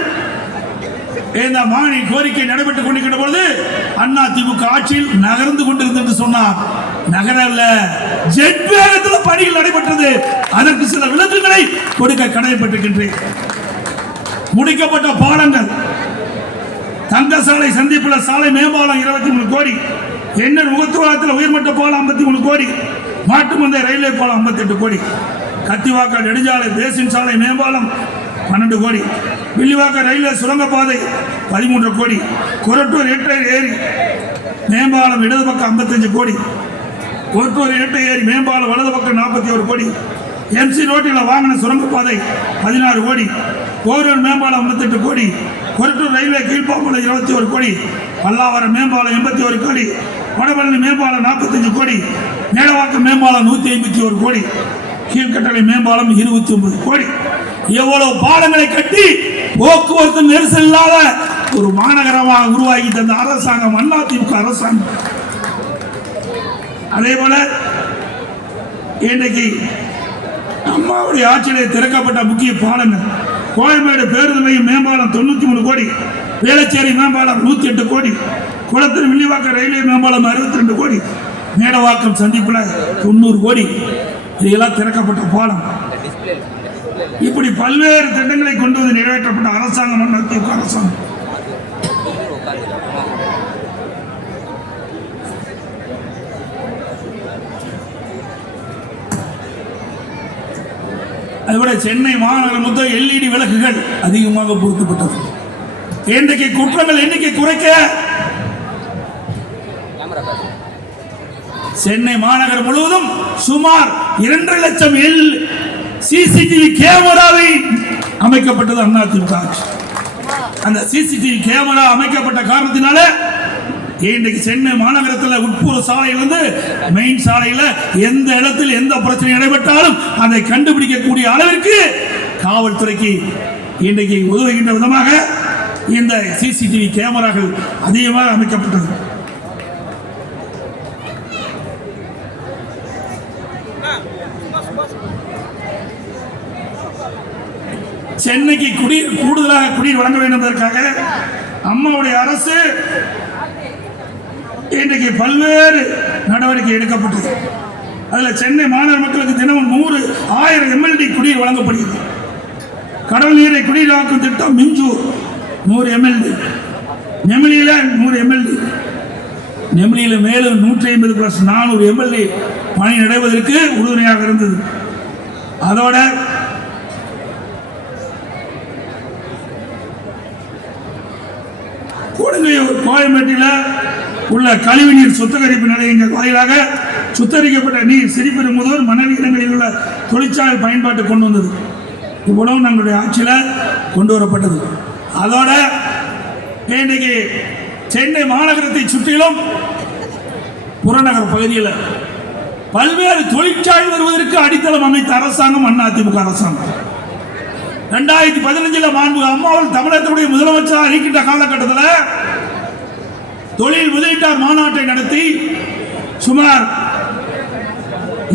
இந்த மாணி கோரிக்கை நடைபெற்றுக் கொண்டிருக்கிற பொழுது அண்ணா திமுக ஆட்சியில் நகர்ந்து கொண்டிருந்தது சொன்னார். நகரல்ல, ஜெட் வேகத்தில் பணிகள் நடைபெற்றது. அதற்கு சில விளக்கங்களை கொடுக்க கடமைப்பட்டிருக்கின்றேன். முடிக்கப்பட்ட பாலங்கள், தங்கசாலை சந்திப்புல சாலை மேம்பாலம் 23 கோடி, எண்ணூர் முகத்துவாரத்தில் உயர்மட்ட பாலம் 53 கோடி, மாட்டுமந்தை ரயில்வே பாலம் 58 கோடி, கத்திவாக்கால் நெடுஞ்சாலை பேசின் சாலை மேம்பாலம் 12 கோடி, வில்லிவாக்கம் ரயில்வே சுரங்கப்பாதை 13 கோடி, கொரட்டூர் இரட்டை ஏரி மேம்பாலம் இடது பக்கம் 55 கோடி, கொரட்டூர் இரட்டை ஏரி மேம்பாலம் வலது பக்கம் 41 கோடி, எம்சி ரோட்டில் வாங்கின சுரங்கப்பாதை 16 கோடி, கோரூர் மேம்பாலம் 58 கோடி, கொரட்டூர் ரயில்வே கீழ்ப்பாம்பலம் 21 கோடி, பல்லாவரம் மேம்பாலம் 81 கோடி, வடபழனி மேம்பாலம் 45 கோடி, மேடவாக்கம் மேம்பாலம் 151 கோடி, கீழ்கட்டளை மேம்பாலம் 29 கோடி. எவ்வளவு பாலங்களை கட்டி போக்குவரத்து நெரிசல் இல்லாத ஒரு மாநகரமாக உருவாகி தந்த அரசாங்கம் அண்ணா திமுக அரசாங்கம். அதே போல இன்றைக்கு அம்மாவுடைய ஆட்சியிலே திறக்கப்பட்ட முக்கிய பாலங்கள், கோயம்பேடு பேருந்து மையம் மேம்பாலம் 93 கோடி, வேளச்சேரி மேம்பாலம் 108 கோடி, குளத்தூர் வில்லிவாக்கம் ரயில்வே மேம்பாலம் 62 கோடி, மேடவாக்கம் சந்திப்புல 90 கோடி. இதெல்லாம் திறக்கப்பட்ட பாலம். இப்படி பல்வேறு திட்டங்களை கொண்டு வந்து நிறைவேற்றப்பட்ட அரசாங்கம் அரசாங்கம். அதுபோல சென்னை மாநகரம் மொத்தம் LED விளக்குகள் அதிகமாக பொருத்தப்பட்டது. இன்றைக்கு குற்றங்கள் எண்ணிக்கை குறைக்க சென்னை மாநகரம் முழுவதும் சுமார் 2.5 லட்சம் CCTV கேமராவை அமைக்கப்பட்டது அதிமுக. அந்த CCTV கேமரா அமைக்கப்பட்ட காரணத்தினால இன்றைக்கு சென்னை மாநகரத்தில் உட்புற சாலையிலிருந்து மெயின் சாலையில் எந்த இடத்தில் எந்த பிரச்சனை நடைபெற்றாலும் அதை கண்டுபிடிக்கக்கூடிய அளவிற்கு காவல்துறைக்கு இன்றைக்கு உதவுகின்ற விதமாக இந்த CCTV கேமராக்கள் அதிகமாக அமைக்கப்பட்டது. சென்னைக்கு கூடுதலாக குடிநீர் வழங்க வேண்டும் என்பதற்காக அம்மாவுடைய அரசு இன்றைக்கு பல்வேறு நடவடிக்கை எடுக்கப்பட்டது. அதில் சென்னை மாநகர மக்களுக்கு தினமும் 100,000 MLD குடிநீர் வழங்கப்படுகிறது. கடல் நீரை குடிநீராக்கும் திட்டம் மிஞ்சூர் 100 MLD, நெமிலியில் 100 MLD, நெமிலியில் மேலும் 150 + 400 MLD பணி நடைபெறுவதற்கு உறுதுணையாக இருந்தது. அதோட கொடுங்கையூர் கோயம்பேட்டில் உள்ள கழிவுநீர் சுத்திகரிப்பு நிலையங்கள் வாயிலாக சுத்தரிக்கப்பட்ட நீர் சிறுபெரும்புதூர் மணல் இடங்களில் உள்ள தொழிற்சாலை பயன்பாட்டு கொண்டு வந்தது. இவ்வளவு நம்மளுடைய ஆட்சியில் கொண்டு வரப்பட்டது. அதோட இன்றைக்கு சென்னை மாநகரத்தை சுற்றிலும் புறநகர் பகுதியில் பல்வேறு தொழிற்சாலை வருவதற்கு அடித்தளம் அமைத்த அரசாங்கம் அதிமுக அரசாங்கம். 2015 மாண்பு அம்மாவில் தமிழகத்துடைய முதலமைச்சராக இருக்கின்ற காலகட்டத்தில் தொழில் முதலீட்டார் மாநாட்டை நடத்தி சுமார்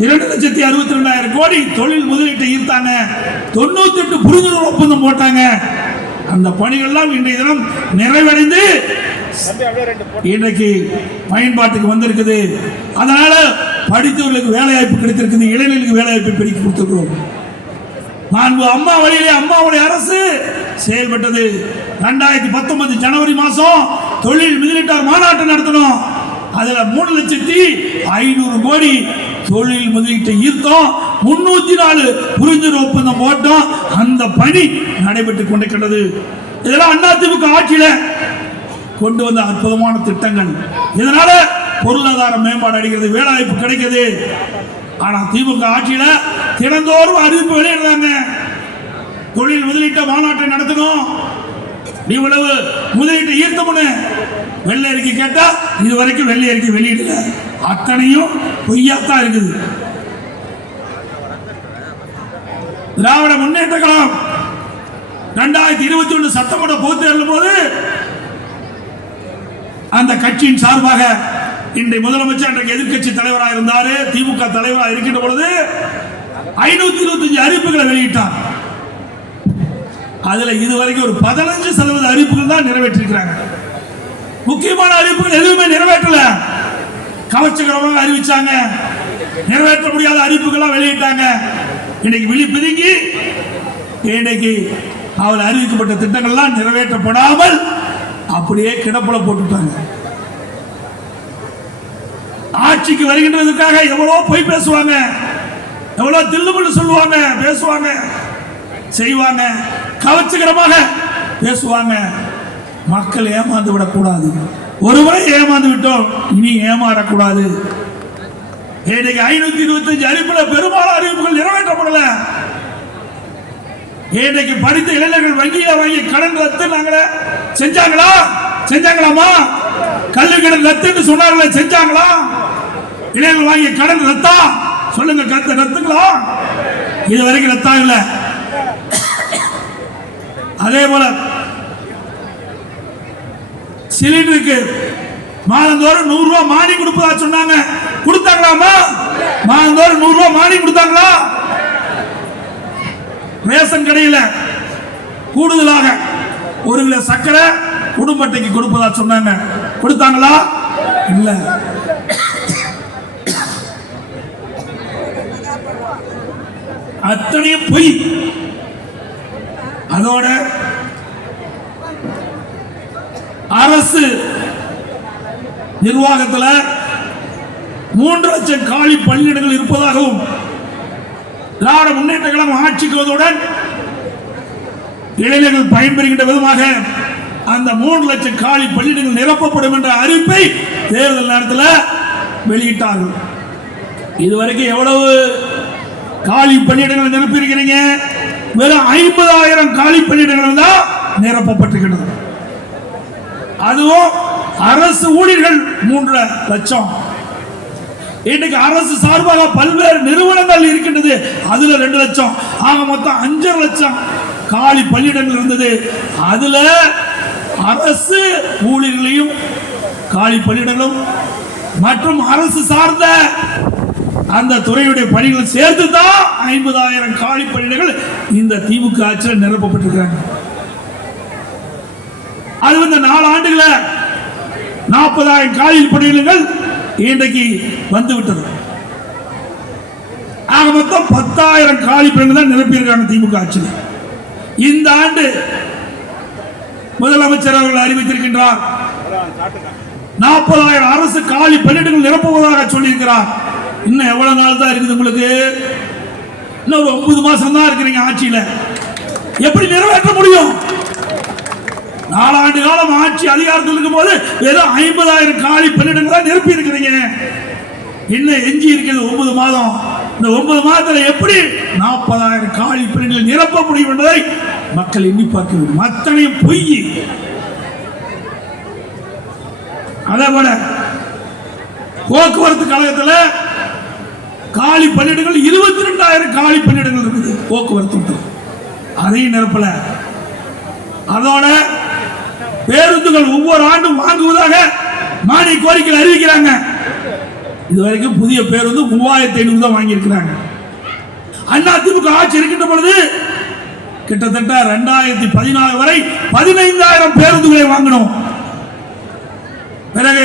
2,62,000 கோடி தொழில் முதலீட்டை ஈர்த்தாங்க. 98 புரிந்துணர்வு ஒப்பந்தம் போட்டாங்க. அந்த பணிகள்லாம் இன்றைய தினம் நிறைவடைந்து இன்றைக்கு பயன்பாட்டுக்கு வந்திருக்குது. அதனால படித்தவர்களுக்கு வேலை வாய்ப்பு கிடைத்திருக்குது, இளைஞர்களுக்கு வேலை வாய்ப்பை பெருக்கி கொடுத்திருக்கிறோம். மாண்பு அம்மா வழியிலே அம்மாவுடைய அரசு செயல்பட்டது. 2019 ஜனவரி மாதம் தொழில் முதலீட்டார் மாநாட்டை நடத்தணும். அதுல 3,500,000 கோடி தொழில் முதலீட்டை ஈர்த்தோம். 304 புரிந்துணர்வு ஒப்பந்தம் போட்டோம். அந்த பணி நடைபெற்றுக் கொண்டிருக்கிறது. இதெல்லாம் அதிமுக ஆட்சியில கொண்டு வந்த அற்புதமான திட்டங்கள். இதனால பொருளாதார மேம்பாடு அடைகிறது, வேலை வாய்ப்பு கிடைக்குது. ஆனா திமுக ஆட்சியில தினந்தோறும் அறிவிப்பு வெளியிடுறாங்க. தொழில் முதலீட்டு மாநாட்டை நடத்தணும், இவ்வளவு முதலீட்டை ஈர்த்தமுன்னு வெள்ளை அறிக்கை கேட்டா இதுவரைக்கும் வெள்ளை அறிக்கை வெளியிடல. அத்தனையும் பொய்யாத்தான் இருக்குது. திராவிட முன்னேற்ற கழகம் 2021 சட்டமன்ற பொதுத் தேர்தல் போது அந்த கட்சியின் சார்பாக இன்றைய முதலமைச்சர் அன்றைக்கு எதிர்கட்சி தலைவராக இருந்தாரு, திமுக தலைவராக இருக்கின்ற பொழுது 525 அறிவிப்புகளை வெளியிட்டார். அதுல இதுவரைக்கும் ஒரு 15% அறிவிப்புகள் தான் நிறைவேற்றிருக்கிறாங்க. முக்கியமான அறிவிப்புகள் எதுவுமே நிறைவேற்றல. கவர்ச்சிகரமாக அறிவிச்சாங்க, நிறைவேற்ற முடியாத அறிவிப்புகள் வெளியிட்டாங்க. இன்னைக்கு விழி பிதுங்கி இன்னைக்கு அவள் அறிவிக்கப்பட்ட திட்டங்கள்லாம் நிறைவேற்றப்படாமல் அப்படியே கிடப்புல போட்டுட்டாங்க. ஆட்சிக்கு வருகின்றதுக்காக எவ்வளவு பொய் பேசுவாங்க, எவ்வளவு தில்லுமுள்ளு சொல்லுவாங்க, பேசுவாங்க, செய்வாங்க, கவர்ச்சிகரமாக பேசுவாங்க. மக்கள் ஏமாந்து விடக்கூடாது. ஒருமுறை ஏமாந்து விட்டோம், இனி ஏமாறக்கூடாது. இன்னைக்கு 525 அறிவிப்புல பெரும்பாலான அறிவிப்புகள் நிறைவேற்றப்படல. இன்னைக்கு படித்த இளைஞர்கள் வங்கியில வாங்கி கடன் ரத்து செஞ்சாங்களா? செஞ்சாங்களாமா? கல்வி கடன் ரத்து சொன்னார்களே, செஞ்சாங்களா? இளைஞர்கள் வாங்கி கடன் ரத்தா? சொல்லுங்க, கத்து ரத்துங்களா? இது வரைக்கும் ரத்தா இல்ல. அதே போல சிலிண்டருக்கு மாதந்தோறும் 100 ரூபாய் மானியம் கொடுப்பதா சொன்னாங்க, கொடுத்தாங்களாமா? மாதந்தோறும் 100 ரூபாய் மானியம் கொடுத்தாங்களா? ரேஷன் கடையில் கூடுதலாக 1 கிலோ சர்க்கரை குடும்ப அட்டைக்கு கொடுப்பதா சொன்னாங்க, கொடுத்தாங்களா? இல்ல. அத்தனையும் பொய். அதோட அரசு நிர்வாகத்தில் 3 லட்சம் காலி பணியிடங்கள் இருப்பதாகவும் திராவிட முன்னேற்ற கழகம் ஆட்சிக்கு வந்தவுடன் இளைஞர்கள் பயன்பெறுகின்ற விதமாக அந்த 3 லட்சம் காலி பணியிடங்கள் நிரப்பப்படும் என்ற அறிவிப்பை தேர்தல் நேரத்தில் வெளியிட்டார்கள். இதுவரைக்கும் எவ்வளவு காலி பணியிடங்கள் நிரப்பியிருக்கிறீங்க? வெறும் 50,000 காலி பணியிடங்கள் தான் நிரப்பப்பட்டிருக்கிறது. அதுவும் அரசு ஊழியர்கள் 3 லட்சம். இன்னைக்கு அரசு சார்பாக பல்வேறு நிறுவனங்கள் இருக்கின்றது, அதுல 2 லட்சம். ஆக மொத்தம் 5.5 லட்சம் காலி பணியிடங்கள் இருந்தது. அதுல அரசு ஊழியர்களையும் காலி பணியிடங்களும் மற்றும் அரசு சார்ந்த அந்த துறையுடைய பணிகள் சேர்த்து தான் 50,000 காலி பணியிடங்கள் இந்த திமுக ஆட்சியில் நிரப்பப்பட்டிருக்கிறாங்க. அது இந்த 4 ஆண்டுகள 40,000 காலி பணியிடங்கள் இன்றைக்கு வந்துவிட்டது. ஆக மொத்தம் 10,000 காலி பணியிடங்கள் தான் நிரப்பியிருக்காங்க திமுக ஆட்சியில். இந்த ஆண்டு முதலமைச்சர் அவர்கள் அறிவித்திருக்கின்றார், 40,000 அரசு காலி பணியிடங்கள் நிரப்புவதாக சொல்லியிருக்கிறார். இன்னும் எவ்வளவு நாள் தான் இருக்குது உங்களுக்கு? இன்னும் ஒரு 9 மாசம் தான் இருக்கிறீங்க ஆட்சியில. எப்படி நிறைவேற்ற முடியும்? 4 ஆண்டு காலம் ஆட்சி அதிகாரத்தில் இருக்கும் போது வெறும் 50,000 காலி பணியிடங்களை நிரப்பி இருக்கிறீங்க. இன்னும் எஞ்சி இருக்கிறது 9 மாதம். இந்த 9 மாதத்தில் எப்படி 40,000 காலி பணியிடங்கள் நிரப்ப முடியும் என்பதை மக்கள் எண்ணி பார்க்க வேண்டும். அத்தனையும் பொய். அதே போல போக்குவரத்து கழகத்தில் காலி பணியிடங்கள் 22,000 காலி பணியிடங்கள் இருக்குது போக்குவரத்து, அதையும் நிரப்பல. அதோட பேருந்துகள் ஒவ்வொரு ஆண்டும் வாங்குவதாக மானிய கோரிக்கை அறிவிக்கிறாங்க. இதுவரைக்கும் புதிய பேருந்து 3,500 தான் வாங்கி இருக்கிறாங்க. அண்ணா திமுக ஆட்சி இருக்கின்ற பொழுது கிட்டத்தட்ட 2014 வரை 15,000 பேருந்துகளை வாங்கணும். பிறகு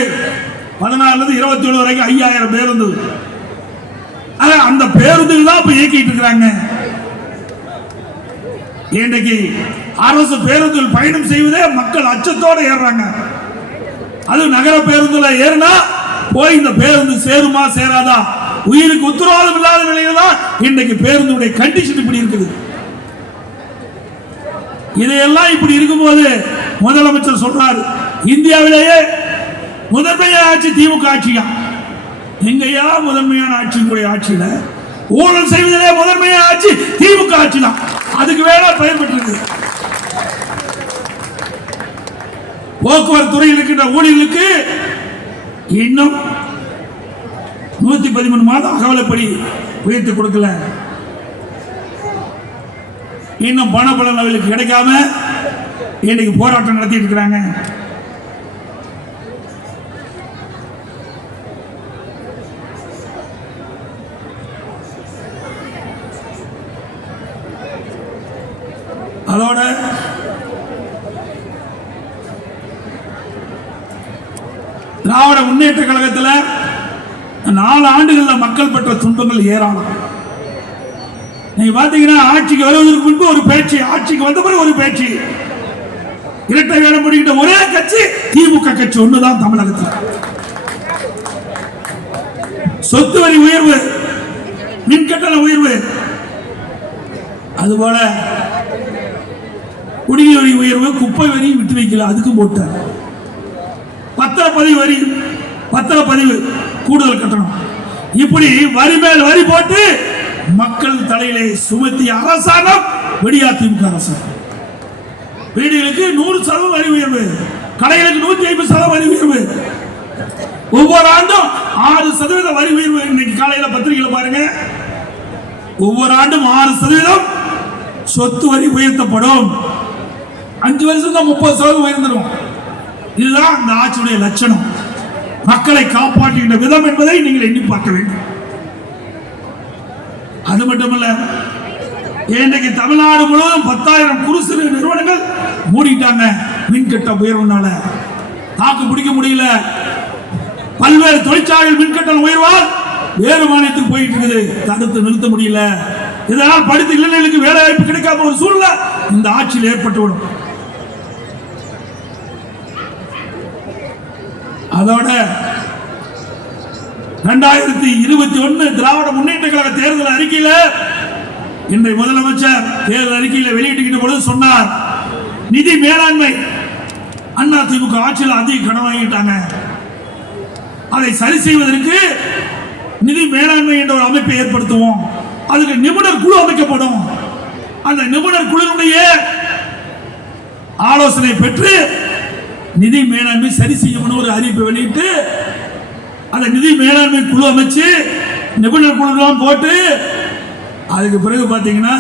14 27 வரைக்கும் 5,000 பேருந்து. அந்த பேருந்துகள் தான் இப்ப இயக்கிட்டு இருக்கிறாங்க. இன்றைக்கு அரசு பேருந்தில் பயணம் செய்வதே மக்கள் அச்சத்தோடு ஏறுறாங்க. அது நகர பேருந்துல ஏறினா போய் இந்த பேருந்து சேருமா சேராதா, உயிருக்கு உத்தரவாதம் இல்லாத நிலையில தான் இன்றைக்கு பேருந்துடைய கண்டிஷன் இப்படி இருக்குது. இதையெல்லாம் இப்படி இருக்கும்போது முதலமைச்சர் சொல்றாரு, இந்தியாவிலேயே முதன்மையான ஆட்சி திமுக ஆட்சியா? எங்கயா முதன்மையான ஆட்சியினுடைய ஆட்சியில ஊழல் செய்வதிலே முதன்மையான ஆட்சி திமுக ஆட்சி தான். அதுக்கு வேணா பெயர் பெற்றிருக்கு. போக்குவரத்து துறையில் இருக்கின்ற ஊழியர்களுக்கு இன்னும் 113 மாதம் அகவலைப்படி உயர்த்தி கொடுக்கல. இன்னும் பண பலன் அவர்களுக்கு கிடைக்காம இன்னைக்கு போராட்டம் நடத்திட்டு இருக்கிறாங்க. அதோட திராவிட முன்னேற்ற கழகத்தில் 4 ஆண்டுகளில் மக்கள் பெற்ற துன்பங்கள் ஏராளம். நீங்க பாத்தீங்கன்னா ஆட்சிக்கு வருவதற்கு முன்பு ஒரு பேச்சு, ஆட்சிக்கு வந்த பிறகு ஒரு பேச்சு. இரட்டை வேடம் முடிக்கிட்ட ஒரே கட்சி திமுக கட்சி ஒண்ணுதான் தமிழகத்தில். சொத்து வரி உயர்வு, மின்கட்டண உயர்வு, அதுபோல குடிநீர் வரி உயர்வு, குப்பை வரி விட்டு வைக்கல, அதுக்கும் போட்டார். பத்திரப்பதிவு வரி, பத்திரப்பதிவு கூடுதல் கட்டணம், இப்படி வரி மேல் வரி போட்டு மக்கள் தலையிலே சுமத்திய அரசாங்கம் விடியா திமுக அரசாங்கம். வீடுகளுக்கு 100% வரி உயர்வு, கடைகளுக்கு 150% வரி உயர்வு, ஒவ்வொரு ஆண்டும் 6% வரி உயர்வு. இன்னைக்கு காலையில பத்திரிகையில் பாருங்க, ஒவ்வொரு ஆண்டும் 6% சொத்து வரி உயர்த்தப்படும். 5 வருஷம் தான் 30% உயர்ந்துடும். இதுதான் இந்த ஆட்சியுடைய லட்சணம். மக்களை காப்பாற்றுகின்ற விதம் என்பதை நீங்கள் எண்ணி பார்க்க வேண்டும். அது மட்டுமல்ல, இன்றைக்கு தமிழ்நாடு முழுவதும் 10,000 குறு சிறு நிறுவனங்கள் மூடிட்டாங்க. மின்கட்ட உயர்வுனால தாக்கு பிடிக்க முடியல. பல்வேறு தொழிற்சாலைகள் மின்கட்டண உயர்வால் வேறு மாநிலத்துக்கு போயிட்டு இருக்குது, தடுத்து நிறுத்த முடியல. இதனால் படித்த இளைஞர்களுக்கு வேலை வாய்ப்பு கிடைக்காம ஒரு சூழ்நிலை இந்த ஆட்சியில் ஏற்பட்டுவிடும். அதோட 2021 திராவிட முன்னேற்ற கழக தேர்தல் அறிக்கையில் இன்றைய முதலமைச்சர் தேர்தல் அறிக்கையில் வெளியிட்டுக்கிட்ட பொழுது சொன்னார், நிதி மேலாண்மை அண்ணா திமுக ஆட்சியில் அதிக கடன் வாங்கிட்டாங்க, அதை சரி செய்வதற்கு நிதி மேலாண்மை என்ற ஒரு அமைப்பை ஏற்படுத்துவோம், அதுக்கு நிபுணர் குழு அமைக்கப்படும், அந்த நிபுணர் குழுவுடைய ஆலோசனை பெற்று நிதி மேலாண்மை சரி செய்யணும் ஒரு அறிவிப்பை வெளியிட்டு அந்த நிதி மேலாண்மை குழு அமைச்சு நிபுணர் குழு போட்டு அதுக்கு பிறகு பாத்தீங்கன்னா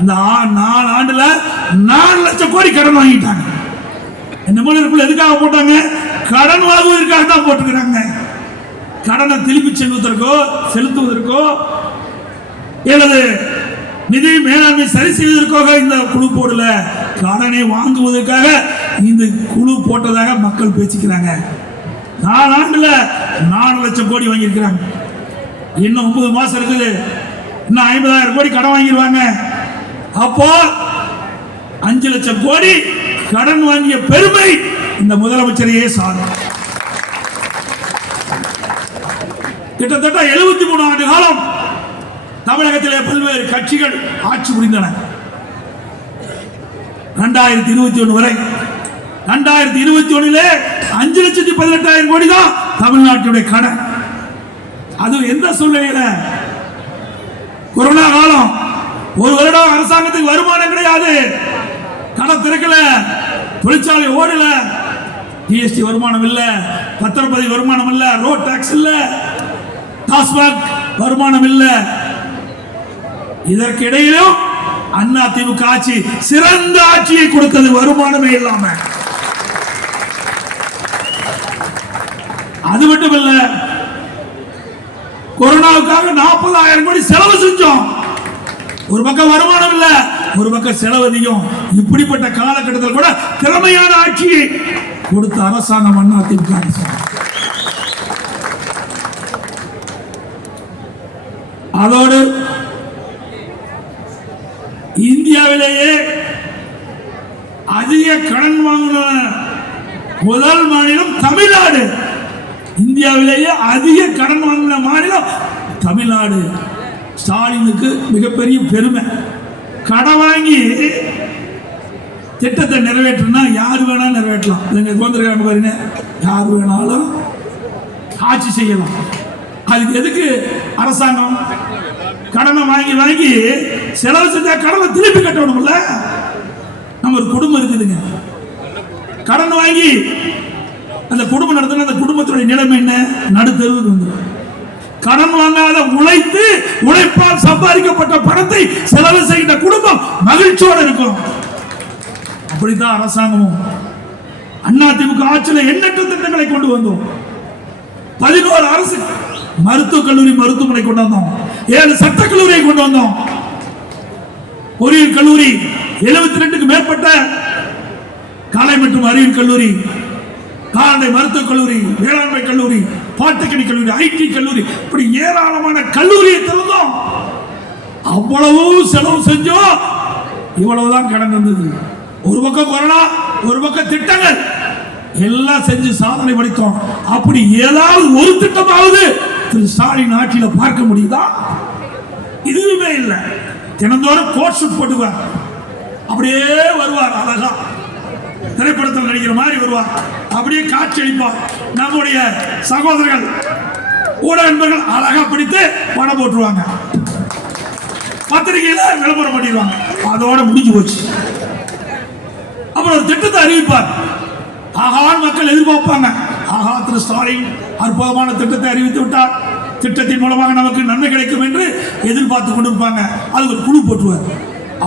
இந்த 4 ஆண்டுல 4 லட்சம் கோடி கடன் வாங்கிட்டாங்க. நிபுணர் குழு எதுக்காக போட்டாங்க? கடன் வாங்குவதற்காக தான் போட்டுக்கிறாங்க. கடனை திருப்பி செலுத்துவதற்கோ அல்லது நிதி மேலாண்மை சரி செய்வதற்காக இந்த குழு போடல, கடனை வாங்குவதற்காக இந்த குழு போட்டதாக மக்கள் பேசிக்கிறாங்க. 4 ஆண்டுல 4 லட்சம் கோடி வாங்கியிருக்கிறாங்க. இன்னும் 9 மாசம் இருக்குது, இன்னும் 50,000 கோடி கடன் வாங்கிடுவாங்க. அப்போ 5 லட்சம் கோடி கடன் வாங்கிய பெருமை இந்த முதலமைச்சரையே சாரும். கிட்டத்தட்ட 73 ஆண்டு காலம் தமிழகத்திலே பல்வேறு கட்சிகள் ஆட்சி புரிந்தன. 2021 வரை 2021 5,18,000 கோடி தான் தமிழ்நாட்டுடைய கடன். அது எந்த சூழ்நிலையில? கொரோனா காலம், ஒரு வருடம் அரசாங்கத்துக்கு வருமானம் கிடையாது, கடை திறக்கல, தொழிற்சாலை ஓடல, ஜிஎஸ்டி வருமானம் இல்ல, பத்திரப்பதிவு வருமானம் இல்ல, ரோட் டாக்ஸ் இல்ல, டாஸ்மாக் வருமானம் இல்ல. இதற்கிடையிலும் அண்ணா திமுக ஆட்சி சிறந்த ஆட்சியை கொடுத்தது, வருமானமே இல்லாம. அது மட்டும் இல்ல, கொரோனாவுக்காக 40,000 கோடி செலவு செஞ்சோம். ஒரு பக்கம் வருமானம் இல்ல, ஒரு பக்கம் செலவு அதிகம். இப்படிப்பட்ட காலகட்டத்தில் கூட திறமையான ஆட்சியை கொடுத்த அரசாங்கம் அண்ணா திமுக அரசாங்கம். அதோடு இந்தியாவிலேயே அதிக கடன் வாங்கின முதல் மாநிலம் தமிழ்நாடு. இந்தியாவிலேயே அதிக கடன் வாங்கின மாநிலம் தமிழ்நாடு. ஸ்டாலினுக்கு மிகப்பெரிய பெருமை. கடன் வாங்கி திட்டத்தை நிறைவேற்றா யாரு வேணாலும் நிறைவேற்றலாம். வந்திருக்காங்க பாருங்க, யாரு வேணாலும் ஆட்சி செய்யலாம். அதுக்கு எதுக்கு அரசாங்கம் கடனை வாங்கி வாங்கி செலவு செஞ்சா கடனை திருப்பி கட்டணும்ல? நம்ம ஒரு குடும்பம் இருக்குதுங்க, கடன் வாங்கி அந்த குடும்பம் நடத்தின அந்த குடும்பத்துடைய நிலைமை என்ன? நடுத்தருவுக்கு வந்து கடன் வாங்காத உழைப்பால் சம்பாதிக்கப்பட்ட பணத்தை செலவு செய்கிற குடும்பம் மகிழ்ச்சியோடு இருக்கும். அப்படித்தான் அரசாங்கமும் அண்ணா திமுக ஆட்சியில் எண்ணற்ற திட்டங்களை கொண்டு வந்தோம். 11 அரசு மருத்துவக் கல்லூரி மருத்துவமனை கொண்டு வந்தோம், 7 சட்டக் கல்லூரியை கொண்டு வந்தோம், பொறியியல் கல்லூரி 72க்கு மேற்பட்ட கலை மற்றும் அறிவியல் கல்லூரி, கால்நடை மருத்துவக் கல்லூரி, வேளாண்மை கல்லூரி, பாலிடெக்னிக் கல்லூரி, ஐடி கல்லூரி, இப்படி ஏராளமான கல்லூரியை திறந்தோம். அவ்வளவு செலவு செஞ்சோம், இவ்வளவுதான் கடன் வந்தது. ஒரு பக்கம் கொரோனா, ஒரு பக்கம் திட்டங்கள் எல்லாம் செஞ்சு சாதனை படைத்தோம். அப்படி ஏதாவது ஒரு திட்டமாவது திரு ஸ்டாலின் ஆட்சியில் பார்க்க முடியுதா? இதுவுமே இல்லை. தினந்தோறும் கோட் ஷூட் போட்டுவார், அப்படியே வருவார், அழகா திரைப்படத்தில் நடிக்கிற மாதிரி வருவார், அப்படியே காட்சி அளிப்பார். நம்முடைய சகோதரர்கள் ஊடக நண்பர்கள் அழகா பிடித்து பணம் போட்டுருவாங்க, பத்திரிகையில விளம்பரம் பண்ணிடுவாங்க, அதோட முடிஞ்சு போச்சு. அப்புறம் ஒரு திட்டத்தை அறிவிப்பார், ஆகான் மக்கள் எதிர்பார்ப்பாங்க, ஆகா திரு ஸ்டாலின் அற்புதமான திட்டத்தை அறிவித்து விட்டார், திட்டத்தின் மூலமாக நமக்கு நன்மை கிடைக்கும் என்று எதிர்பார்த்து கொண்டிருப்பாங்க. அதுக்கு ஒரு குழு போட்டுருவார்,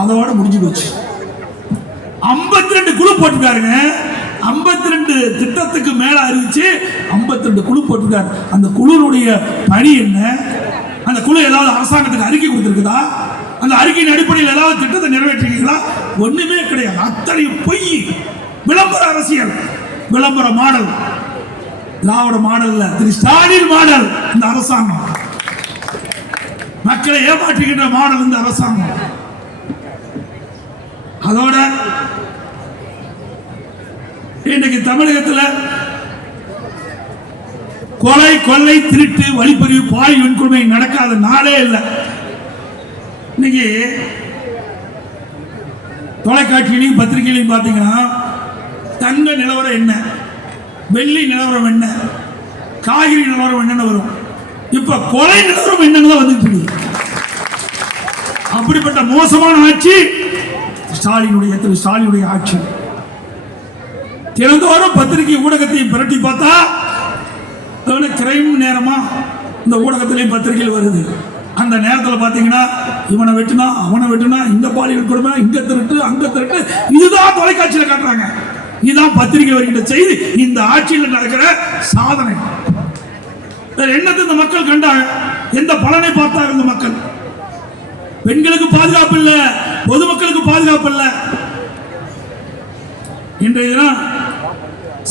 அதோட முடிஞ்சு போச்சு. 52 குழு போட்டுருக்காருங்க, 52 திட்டத்துக்கு மேல அறிவிச்சு 52 குழு போட்டிருக்காரு. அந்த குழுவுடைய பணி என்ன? அந்த குழு ஏதாவது அரசாங்கத்துக்கு அறிக்கை கொடுத்திருக்குதா? அந்த அறிக்கையின் அடிப்படையில் ஏதாவது திட்டத்தை நிறைவேற்றிருக்கீங்களா? ஒண்ணுமே கிடையாது. அத்தனை பொய், விளம்பர அரசியல், விளம்பர மாடல். திராவிட மாடல் இல்ல, திரு ஸ்டாலின் மாடல் இந்த அரசாங்கம். மக்களை ஏமாற்றுகின்ற மாடல் இந்த அரசாங்கம். அதோட இன்றைக்கு தமிழகத்தில் கொலை, கொள்ளை, திருட்டு, வழிப்பறிவு, பாலியல் வன்கொடுமை நடக்காத நாளே இல்லை. இன்னைக்கு தொலைக்காட்சியிலையும் பத்திரிகையிலையும் பார்த்தீங்கன்னா தங்க நிலவரம் என்ன, வெள்ளி நிலவரம் என்ன, காய்கறி நிலவரம் என்னன்னு வரும். இப்ப கொலை நிலவரம் என்னன்னு வந்துட்டு இருக்கு. அப்படிப்பட்ட மோசமான ஆட்சி திரு ஸ்டாலினுடைய ஆட்சி. தினந்தோறும் பத்திரிகை ஊடகத்தையும் பிரட்டி பார்த்தா கிரைம் நேரமா இந்த ஊடகத்திலையும் பத்திரிகையில் வருது. அந்த நேரத்தில் பார்த்தீங்கன்னா இவனை வெட்டுனா அவனை வெட்டுனா, இந்த பாலியல் கொடுமை, இங்க திருட்டு அங்க திருட்டு, இதுதான் தொலைக்காட்சியில் காட்டுறாங்க. இதுதான் பத்திரிகை வருகின்ற செய்தி. இந்த ஆட்சியில் நடக்கிற சாதனை. என்னத்தை இந்த மக்கள் கண்டாங்க? எந்த பலனை பார்த்தாங்க இந்த மக்கள்? பெண்களுக்கு பாதுகாப்பு இல்லை, பொதுமக்களுக்கு பாதுகாப்பு இல்லை. இன்றைய தினம்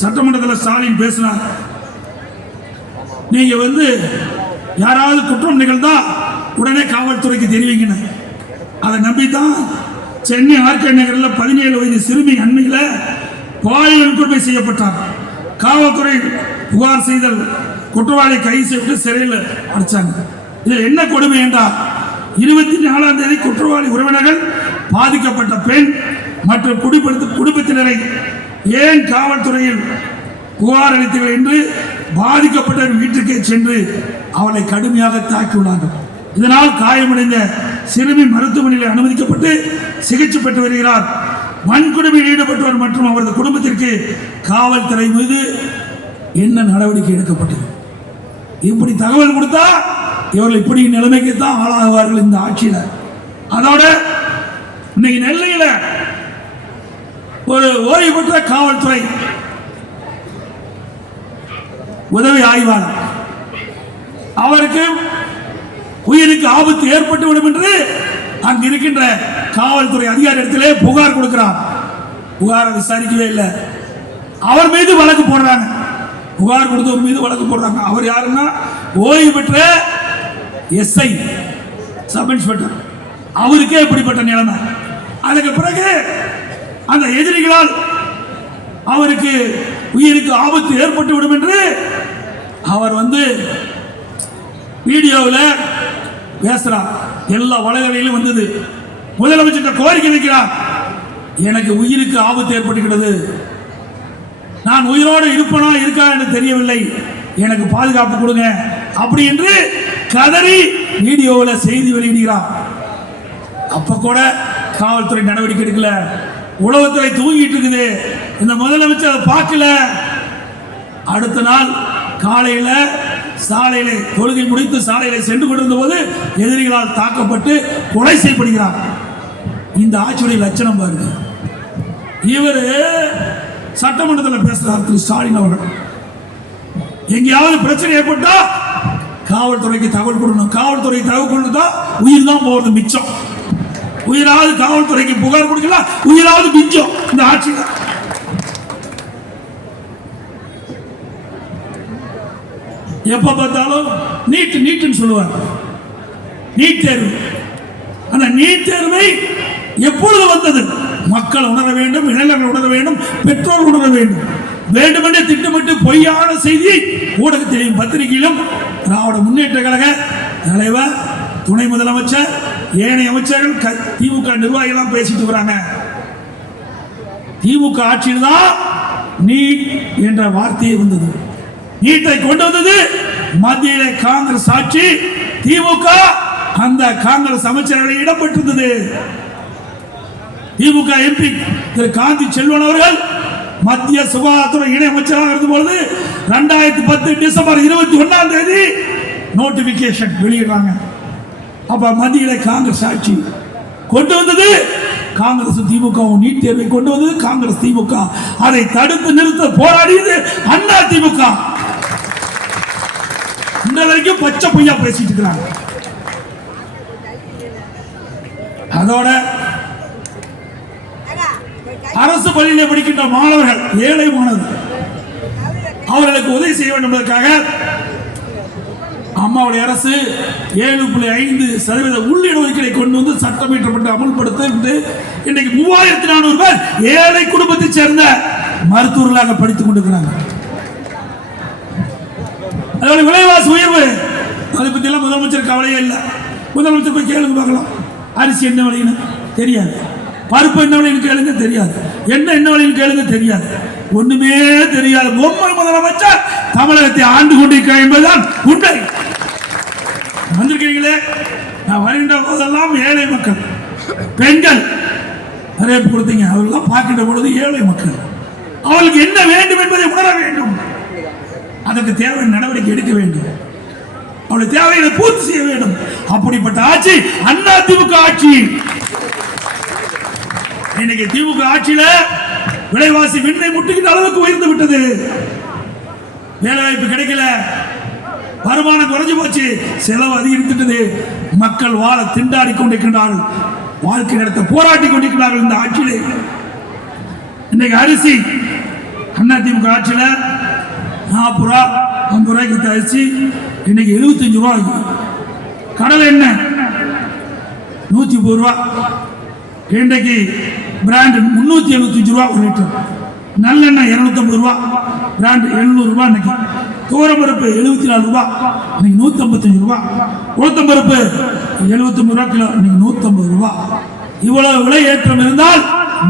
சட்டமன்றத்தில் ஸ்டாலின் பேசினார். நீங்க யாராவது குற்றம் நிகழ்ந்தா உடனே காவல்துறைக்கு தெரிவிங்க. அதை நம்பித்தான் சென்னை ஆர்கே நகரில் 17 வயது சிறுமி அண்மையில் பாலியல் வன்கொடுமை செய்யப்பட்டார். காவல்துறை புகார் செய்தல், குற்றவாளி கைது செய்து சிறையில் அடைச்சாங்க. இதில் என்ன கொடுமை என்றால் 24ஆம் தேதி குற்றவாளி உறவினர்கள் பாதிக்கப்பட்ட பெண் மற்றும் குடும்பத்தினரை ஏன் காவல்துறையில் புகார் அளித்தீர்கள் என்று பாதிக்கப்பட்ட வீட்டுக்கே சென்று அவளை கடுமையாக தாக்கியுள்ளார்கள். இதனால் காயமடைந்த சிறுமி மருத்துவமனையில் அனுமதிக்கப்பட்டு சிகிச்சை பெற்று வருகிறார். வன்கொடுமையில் ஈடுபட்டவர் மற்றும் அவரது குடும்பத்திற்கு காவல்துறை மீது என்ன நடவடிக்கை எடுக்கப்பட்டது? இப்படி தகவல் கொடுத்தா இவர்கள் இப்படி நிலைமைக்கு தான் ஆளாகுவார்கள் இந்த ஆட்சியில். அதோட இன்னைக்கு நெல்லையில் ஒரு ஓய்வு பெற்ற காவல்துறை உதவி ஆய்வாளர், அவருக்கு உயிருக்கு ஆபத்து ஏற்பட்டுவிடும் என்று அங்கு இருக்கின்ற காவல்துறை அதிகாரி இடத்திலே புகார் கொடுக்கிறார். புகாரை விசாரிக்கவே இல்லை. அவர் மீது வழக்கு போடுறாங்க. புகார் கொடுத்தவர் மீது வழக்கு போடுறாங்க. அவர் யாருன்னா ஓய்வு பெற்ற எஸ்ஐ, சப் இன்ஸ்பெக்டர். அவருக்கே இப்படிப்பட்ட நிலைமை. அதுக்கு பிறகு அந்த எதிரிகளால் அவருக்கு உயிருக்கு ஆபத்து ஏற்பட்டு விடும் என்று அவர் வீடியோவில் பேசுறார். எல்லா வலைகளிலும் வந்தது. முதலமைச்சர் கோரிக்கை வைக்கிறார், எனக்கு உயிருக்கு ஆபத்து ஏற்பட்டுகிறது, நான் உயிரோடு இருப்பனா இருக்கா என்று தெரியவில்லை, எனக்கு பாதுகாப்பு கொடுங்க அப்படி என்று கதறி வீடியோவில் செய்தி வெளியிடுகிறார். அப்ப கூட காவல்துறை நடவடிக்கை எடுக்கல. உளவுத்துறை தூங்கிட்டு இருக்குது. இந்த முதலமைச்சர் பார்க்கல. அடுத்த நாள் காலையில் சாலையிலே தொழுகை முடித்து சாலையிலே சென்று கொண்டிருந்த போது எதிரிகளால் தாக்கப்பட்டு கொலை செய்யப்படுகிறார். இந்த ஆட்சியுடைய லட்சணம் பாருங்க. இவர் சட்டமன்றத்தில் பேசுறார் திரு ஸ்டாலின் அவர்கள். எங்கேயாவது பிரச்சனை ஏற்பட்டா காவல்துறைக்கு தகவல் கொடுக்கணும். காவல்துறை தகவல் கொடுத்தா உயிர் தான் போறது மிச்சம். உயிராவது காவல்துறைக்கு புகார் கொடுக்கலாம், உயிராவது மிச்சம் இந்த ஆட்சியில். எப்ப பார்த்தாலும் நீட்டுன்னு சொல்லுவார். நீட் தேர்வு. அந்த நீட் தேர்வை எப்பொழுது வந்தது? மக்கள் உணர வேண்டும், இளைஞர்கள் உணர வேண்டும், பெற்றோர் உணர வேண்டும். வேண்டுமென்றே திட்டமிட்டு பொய்யான செய்தியை ஊடகத்திலும் பத்திரிகையிலும் திராவிட முன்னேற்ற கழக தலைவர், துணை முதலமைச்சர், ஏனைய அமைச்சர்கள், திமுக நிர்வாகிகள் பேசிட்டு வராங்க. திமுக ஆட்சியில் தான் நீட் என்ற வார்த்தையை வந்தது. நீட்டை கொண்டு வந்தது மத்தியிலே காங்கிரஸ் ஆட்சி. திமுக அந்த காங்கிரஸ் அமைச்சர்களை இடம்பெற்றிருந்தது. திமுக எம்பி திரு காந்தி செல்வன் அவர்கள் மத்திய சுகாதாரத்துறை இணை அமைச்சராக இருந்தபோது 2010 டிசம்பர் 21ஆம் தேதி நோட்டிபிகேஷன் வெளியிடுறாங்க. அப்ப மத்தியிலே காங்கிரஸ் ஆட்சி கொண்டு வந்தது. காங்கிரஸ் திமுகவும் நீட் தேர்வை கொண்டு வந்தது காங்கிரஸ் திமுக. அதை தடுத்து நிறுத்த போராடியது அண்ணா திமுக. இந்த வரைக்கும் பச்சை பொய்யா பேசிட்டு இருக்கிறாங்க. அதோட அரசு பள்ளியில் படிக்கின்ற மாணவர்கள், ஏழை மாணவர்கள், அவர்களுக்கு உதவி செய்ய வேண்டும் என்பதற்காக அம்மாவுடைய அரசு 7.5% உள்ளிடஒதுக்கீடை கொண்டு வந்து சட்டம் இயற்றப்பட்டு அமல்படுத்த இன்றைக்கு 3400 பேர் ஏழை குடும்பத்தை சேர்ந்த மருத்துவர்களாக படித்துக் கொண்டிருக்கிறாங்க. அதோட விலைவாசி உயர்வு, அதை பத்தி எல்லாம் முதலமைச்சர் கவலையே இல்லை. முதலமைச்சர் போய் கேளுங்க பார்க்கலாம், அரிசி என்ன விலைன்னு தெரியாது. பருப்பு என்ன விலைன்னு கேளுங்க தெரியாது, என்ன விலைன்னு கேளுங்க தெரியாது, ஒண்ணுமே தெரியாது. பொம்மை முதலமைச்சர் தமிழகத்தை ஆண்டு கொண்டிருக்கிறார் என்பதுதான் உண்மை. வந்திருக்கீங்களே, நான் வருகின்ற போதெல்லாம் ஏழை மக்கள், பெண்கள் நிறைய கொடுத்தீங்க, அவர்களெல்லாம் பார்க்கின்ற பொழுது ஏழை மக்கள், அவர்களுக்கு என்ன வேண்டும் என்பதை உணர வேண்டும், அதற்கு தேவை நடவடிக்கை எடுக்க வேண்டும், அவருடைய தேவைகளை பூர்த்தி செய்ய வேண்டும். அப்படிப்பட்ட ஆட்சி அண்ணா திமுக ஆட்சி. இன்னைக்கு திமுக ஆட்சியில விலைவாசி விண்ணை முட்டுகின்ற அளவுக்கு உயர்ந்து விட்டது. வேலை வாய்ப்பு கிடைக்கல, வருமானம் குறைஞ்சு போச்சு, செலவு அதிகரித்துட்டது, மக்கள் வாழ திண்டாடி கொண்டிருக்கிறார்கள், வாழ்க்கை நடத்த போராடி கொண்டிருக்கிறார்கள். இந்த ஆட்சியிலே இன்னைக்கு அரிசி அண்ணா திமுக ஆட்சியில 40 ரூபா 50 ரூபாய்க்கு அரிசி இன்னைக்கு 75 ரூபாய். கடலை எண்ணெய் 130 ரூபா, இன்றைக்கு பிராண்ட் 375 ரூபா ஒரு லிட்டர், நல்லெண்ணெய் 250 ரூபா, பிராண்ட் 700 ரூபா. இன்னைக்கு துவரம்பருப்பு 74 ரூபா, இன்னைக்கு 155 ரூபா. உளுத்தம்பருப்பு 79 ரூபா கிலோ, இன்னைக்கு 150 ரூபா. இவ்வளவு விலை ஏற்றம் இருந்தால்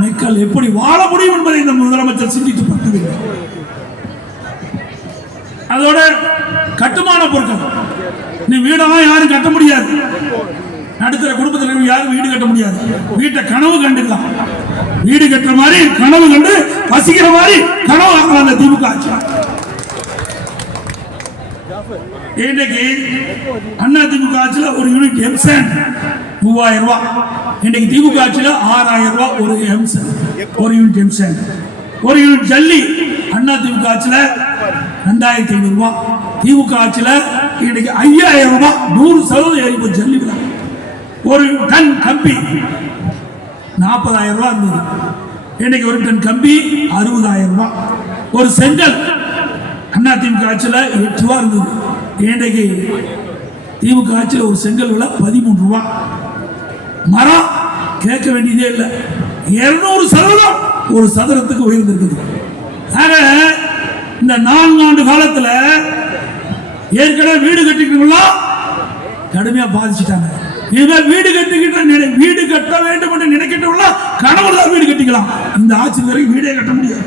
மக்கள் எப்படி வாழ முடியும் என்பதை இந்த முதலமைச்சர் சிந்தித்து பார்க்க வேண்டும். அதோட கட்டுமான பொருட்கள், நீ வீடெல்லாம் யாரும் கட்ட முடியாது, நடுத்தர குடும்பத்தில் யாரும் வீடு கட்ட முடியாது, வீட்டை கனவு கண்டுக்கலாம், வீடு கட்டுற மாதிரி கனவு கண்டு வசிக்கிற மாதிரி கனவு ஆகலாம் அந்த திமுக ஆட்சி. இன்றைக்கு அண்ணா திமுக ஆட்சியில் ஒரு யூனிட் எம்சாண்ட் 3000 ரூபாய், இன்றைக்கு திமுக ஆட்சியில் 6000 ரூபாய் ஒரு எம்சாண்ட், ஒரு யூனிட் எம்சாண்ட். ஒரு யூனிட் ஜல்லி அண்ணா திமுக ஆட்சியில் 2500 ரூபாய், திமுக ஆட்சியில் இன்னைக்கு 5000 ரூபாய், 100% ஏறி போய் ஜல்லி விலை. ஒரு டன் கம்பி 40000 ரூபாய் இருந்தது, இன்னைக்கு ஒரு டன் கம்பி 60000 ரூபாய். ஒரு செங்கல் அண்ணா திமுக ஆட்சியில் 8 ரூபாய் இருந்தது, இன்றைக்கு திமுக ஆட்சியில் ஒரு செங்கல் விலை 13 ரூபாய். மரம் கேட்க வேண்டியதே இல்லை, 200% ஒரு சதுரத்துக்கு உயர்ந்திருக்குது. ஆக இந்த 4 ஆண்டு காலத்தில் ஏற்கனவே வீடு கட்டிக்கிறவங்களா கடுமையா பாதிச்சுட்டாங்க. இனிமேல் வீடு கட்ட வேண்டும் என்று நினைக்கின்றவங்களா கனவுல தான் வீடு கட்டிக்கலாம், இந்த ஆட்சி வரைக்கும் வீடே கட்ட முடியாது.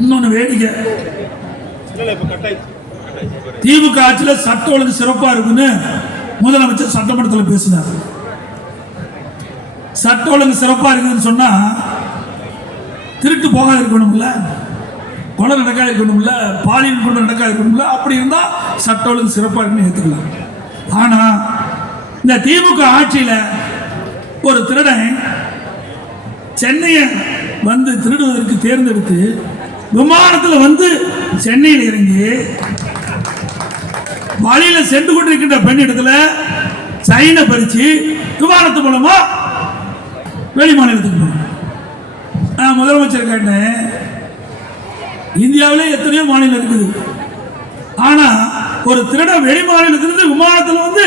இன்னொன்னு வேடிக்கை, திமுக ஆட்சியில் சட்ட ஒழுங்கு சிறப்பா இருக்குன்னு முதலமைச்சர் சட்டமன்றத்தில் பேசினார். சட்ட ஒழுங்கு சிறப்பா இருக்குதுன்னு சொன்னா திருட்டு போகாது இருக்கணும்ல, கொலை நடக்காது இருக்கணும்ல, பாலியல் குற்றம் நடக்காது இருக்கணும்ல, அப்படி இருந்தா சட்ட ஒழுங்கு சிறப்பா இருக்குன்னு ஏற்றுக்கலாம். ஆனா இந்த திமுக ஆட்சியில ஒரு திருடன் சென்னையை வந்து திருடுவதற்கு தேர்ந்தெடுத்து விமானத்தில் வந்து சென்னையில் இறங்கி வழியில சென்று கொண்டிருக்கின்ற பெண்ணிடத்துல சைனை பறிச்சு விமானத்து மூலமா வெளி மாநிலத்துக்கு போனோம். நான் முதலமைச்சர் கேட்டேன், இந்தியாவிலே எத்தனையோ மாநிலம் இருக்குது, ஆனா ஒரு திருட வெளி மாநிலத்திலிருந்து விமானத்தில் வந்து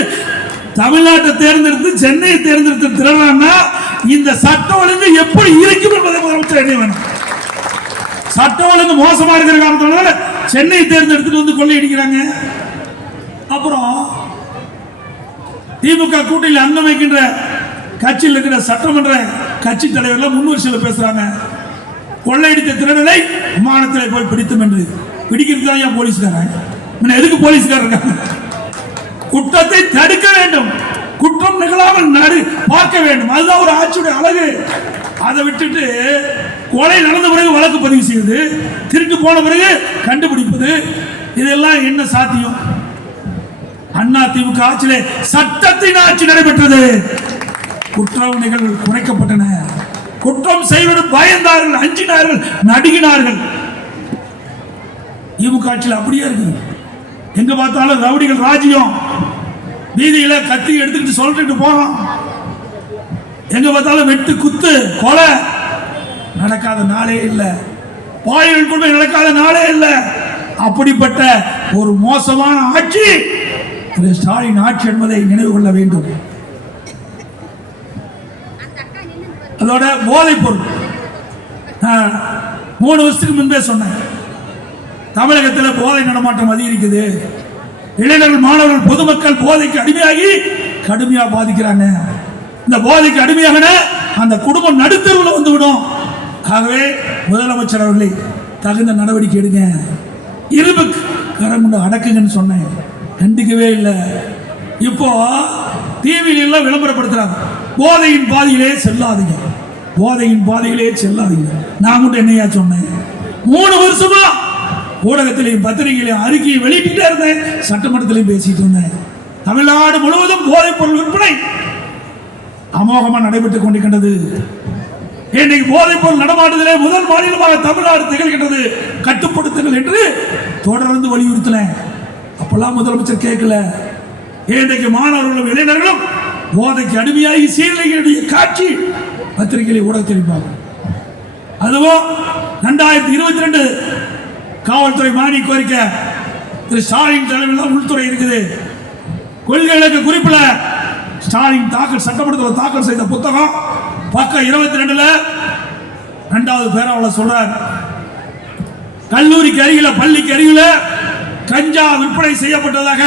தமிழ்நாட்டை தேர்ந்தெடுத்து சென்னையை தேர்ந்தெடுத்து திருடனா இந்த சட்ட ஒழுங்கு எப்படி இருக்கும் என்பதை முதலமைச்சர் என்ன வேணும். சட்ட ஒழுங்கு மோசமா இருக்கிற காரணத்தினால சென்னையை தேர்ந்தெடுத்துட்டு வந்து கொள்ளையடிக்கிறாங்க. அப்புறம் திமுக கூட்டணியில் அங்கம் வைக்கின்ற கட்சியில் இருக்கிற சட்டமன்ற கட்சி தலைவர்கள் முன்வரிசையில் பேசுறாங்க, கொள்ளையடித்த திருடனை விமானத்தில் போய் பிடித்தோம் என்று. பிடிக்கிறது தான் ஏன் போலீஸ்காரங்க, எதுக்கு போலீஸ்காரர் இருக்காங்க? குற்றத்தை தடுக்க வேண்டும், குற்றம் நிகழாமல் பார்க்க வேண்டும், அதுதான் ஒரு ஆட்சியுடைய அழகு. அதை விட்டுட்டு கொலை நடந்த பிறகு வழக்கு பதிவு செய்வது, திருட்டு போன பிறகு கண்டுபிடிப்பது, இதெல்லாம் என்ன சாத்தியம்? அண்ணா திமுக ஆட்சியிலே சட்டத்தின் ஆட்சி நடைபெற்றது, குற்ற நிகழ்வுகள் குறைக்கப்பட்டன, குற்றம் செய்வது பயந்தார்கள், அஞ்சினார்கள், நடுங்கினார்கள். திமுக ஆட்சியில் அப்படியே இருக்குது, எங்க பார்த்தாலும் ரவுடிகள் ராஜ்யம், வீதியில கத்தி எடுத்துக்கிட்டு சொல்லிட்டு போறோம், எங்க பார்த்தாலும் வெட்டு குத்து கொலை நடக்காத நாளே இல்லை, பாலியல் கொடுமை நடக்காத நாளே இல்லை. அப்படிப்பட்ட ஒரு மோசமான ஆட்சி ஸ்டாலின் ஆட்சி என்பதை நினைவு கொள்ள வேண்டும். அதோட போதைப் பொருள் 3 வருஷத்துக்கு முன்பே சொன்னேன், தமிழகத்தில் போதை நடமாட்டம் அதிகரிக்குது, இளைஞர்கள், மாணவர்கள், பொதுமக்கள் போதைக்கு அடிமையாகி கடுமையா பாதிக்கிறாங்க. இந்த போதைக்கு அடிமையாக அந்த குடும்பம் நடுத்தருவில் வந்துவிடும். ஆகவே முதலமைச்சர் அவர்களை தகுந்த நடவடிக்கை எடுங்க, இரும்பு கரம் கொண்டு அடக்குங்கன்னு சொன்னேன், கண்டிக்கவே இல்லை. இப்போ டிவியில எல்லாம் விளம்பரப்படுத்துறாங்க, போதையின் பாதையிலே செல்லாதீங்க, போதையின் பாதையிலே செல்லாதீங்க. நான் கூட என்னையா சொன்னேன், 3 வருஷமா ஊடகத்திலையும் பத்திரிகையிலையும் அறிக்கையை வெளியிட்டே இருந்தேன், சட்டமன்றத்திலையும் பேசிட்டு இருந்தேன். தமிழ்நாடு முழுவதும் போதைப் பொருள் விற்பனை அமோகமாக நடைபெற்றுக் கொண்டிருக்கின்றது. இன்னைக்கு போதைப் பொருள் நடமாட்டத்திலே முதல் மாநிலமாக தமிழ்நாடு திகழ்கின்றது. கட்டுப்படுத்துங்கள் என்று தொடர்ந்து வலியுறுத்தினேன். அப்பெல்லாம் முதலமைச்சர் கேட்கல. இன்றைக்கு மாணவர்களும் இளைஞர்களும் போதைக்கு அடிமையாகி சீரழிகளுடைய காட்சி பத்திரிகைகளை ஊடகத்தில் பார்க்கும். அதுவும் 2022 காவல்துறை மானிய கோரிக்கை திரு ஸ்டாலின் தலைமையில் உள்துறை இருக்குது. கொள்கைகளுக்கு குறிப்பில் ஸ்டாலின் சட்டமன்றத்தில் தாக்கல் செய்த புத்தகம் பக்கம் 22 2வது பேராவில் சொல்றார், கல்லூரிக்கு அருகில பள்ளிக்கு அருகில கஞ்சா விற்பனை செய்யப்பட்டதாக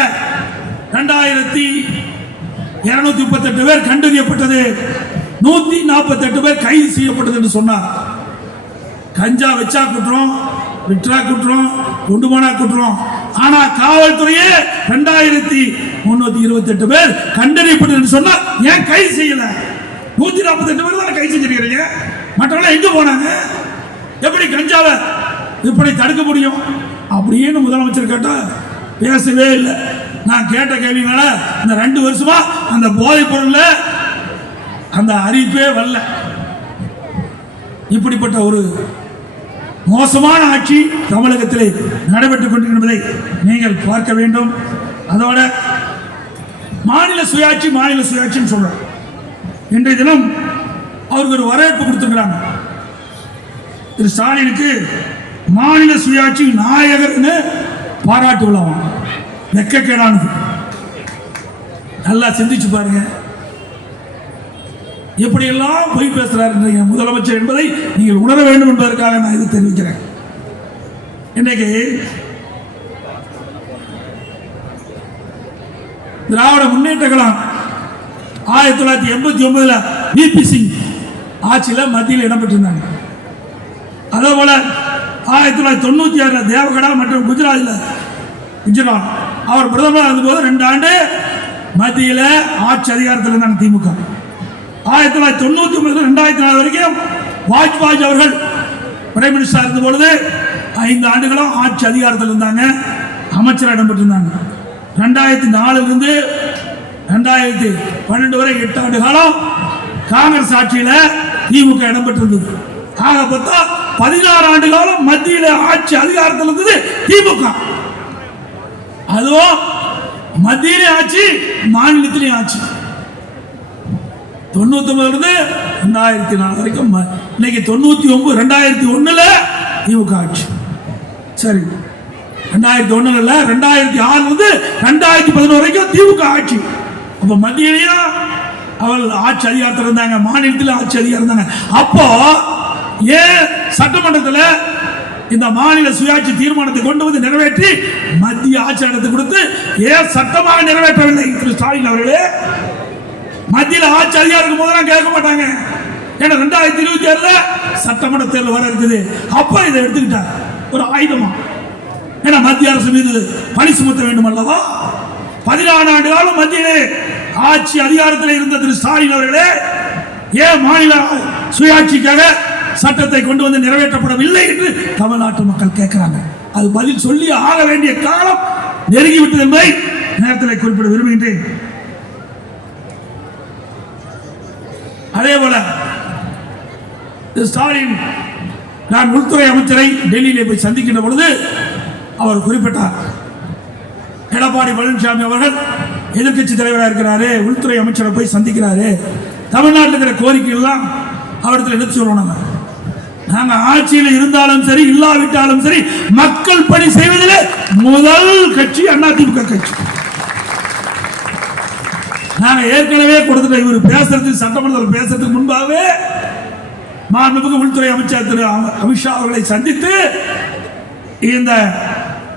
2238 பேர் கண்டறியப்பட்டது, 148 பேர் கைது செய்யப்பட்டது என்று சொன்னார். கஞ்சா வச்சா குற்றம், விற்றா குற்றம், கொண்டு போனா குற்றம். ஆனா காவல்துறையே 2328 பேர் கண்டறியப்பட்டது சொன்னா ஏன் கைது செய்யல? 148 பேர் தான் கைது செஞ்சிருக்கீங்க, மற்றவங்க எங்க போனாங்க? எப்படி கஞ்சாவை விற்பனை தடுக்க முடியும் அப்படின்னு முதலமைச்சர் கேட்டா பேசவே இல்லை. நான் கேட்ட கேள்வினால இந்த 2 வருஷமா அந்த போதைப் பொருள்ல அந்த அறிவிப்பே வரல. இப்படிப்பட்ட ஒரு மோசமான ஆட்சி தமிழகத்திலே நடைபெற்றுக் கொண்டிருப்பதை நீங்கள் பார்க்க வேண்டும். அதோட மாநில சுயாட்சின்னு சொல்றோம். இன்றைய தினம் அவருக்கு ஒரு வரவேற்பு கொடுத்திருக்கிறாங்க. திரு ஸ்டாலினுக்கு மாநில சுயாட்சி நாயகர் பாராட்டு விழா, வெக்கக்கேடானது. நல்லா சிந்திச்சு பாருங்க, எப்படியெல்லாம் பொய் பேசுறார் முதலமைச்சர் என்பதை நீங்கள் உணர வேண்டும் என்பதற்காக நான் இது தெரிவிக்கிறேன். இன்றைக்கு திராவிட முன்னேற்ற கழகம் 1989 விபி சிங் ஆட்சியில் மத்தியில் இடம்பெற்றிருந்தாங்க. அதே போல 1996 தேவகடா மற்றும் குஜராத் அவர் பிரதமர் இருந்தபோது 2 ஆண்டு மத்தியில் ஆட்சி அதிகாரத்தில் இருந்தாங்க திமுக. 1999 2004 வரைக்கும் வாஜ்பாய் அவர்கள் பிரைம் மினிஸ்டர் இருந்த பொழுது 5 ஆண்டுகளும் ஆட்சி அதிகாரத்தில் இருந்தாங்க, அமைச்சராக இடம்பெற்றிருந்தாங்க. 2004 இருந்து 2012 வரை 8 ஆண்டு காலம் காங்கிரஸ் ஆட்சியில் திமுக இடம்பெற்றிருந்தது. ஆக பார்த்தா 16 ஆண்டு காலம் மத்தியில் ஆட்சி அதிகாரத்தில் இருந்தது திமுக. அதுவும் மத்தியிலே ஆட்சி, மாநிலத்திலே ஆட்சி. 99 இருந்து 2004 வரைக்கும். இன்னைக்கு 99 2001 திமுக ஆட்சி. சரி, 2001 இல்ல 2006 இருந்து 2011 வரைக்கும் திமுக ஆட்சி. அப்ப மத்தியிலேயும் அவள் ஆட்சி அதிகாரத்தில் இருந்தாங்க, மாநிலத்தில் ஆட்சி அதிகாரம் இருந்தாங்க. அப்போ ஏன் சட்டமன்றத்தில் இந்த மாநில சுயாட்சி தீர்மானத்தை கொண்டு வந்து நிறைவேற்றி மத்திய ஆட்சி நடத்தி கொடுத்து ஏன் சட்டமாக நிறைவேற்றவில்லை? திரு ஸ்டாலின் அவர்களே, மத்தியில் ஆட்சி அதிகாரம் போதெல்லாம் கேட்க மாட்டாங்க. ஏன்னா 2026 சட்டமன்ற தேர்தல் வர இருக்குது. அப்ப இதை எடுத்துக்கிட்டார் ஒரு ஆயுதமா. ஏன்னா மத்திய அரசு மீது பணி சுமத்த வேண்டும் அல்லவா? 14 ஆண்டு காலம் மத்தியிலே ஆட்சி அதிகாரத்தில் இருந்த திரு ஸ்டாலின் அவர்களே, ஏன் மாநில சுயாட்சிக்காக சட்டத்தை கொண்டு வந்து நிறைவேற்றப்படவில்லை என்று தமிழ்நாட்டு மக்கள் கேட்கிறாங்க. அது பதில் சொல்லி ஆக வேண்டிய காலம் நெருங்கிவிட்டது என்பதை நேரத்தில் குறிப்பிட விரும்புகின்றேன். அதே போல ஸ்டாலின் நான் உள்துறை அமைச்சரை டெல்லியிலே போய் சந்திக்கின்ற பொழுது அவர் குறிப்பிட்டார், எடப்பாடி பழனிசாமி அவர்கள் எதிர்கட்சி தலைவராக இருக்கிறாரு, உள்துறை அமைச்சரை போய் சந்திக்கிறாரு, தமிழ்நாட்டில் இருக்கிற கோரிக்கைகள் எல்லாம் அவரிடத்தில் எடுத்து சொல்லணும். நாங்கள் ஆட்சியில் இருந்தாலும் சரி இல்லாவிட்டாலும் சரி மக்கள் பணி செய்வதில் முதல் கட்சி அதிமுக கட்சி. நாங்கள் ஏற்கனவே கொடுத்துட்ட இவர் பேசுறதுக்கு சட்டமன்றத்தில் பேசுறதுக்கு முன்பாகவே மாண்புமிகு உள்துறை அமைச்சர் திரு அமித்ஷா அவர்களை சந்தித்து இந்த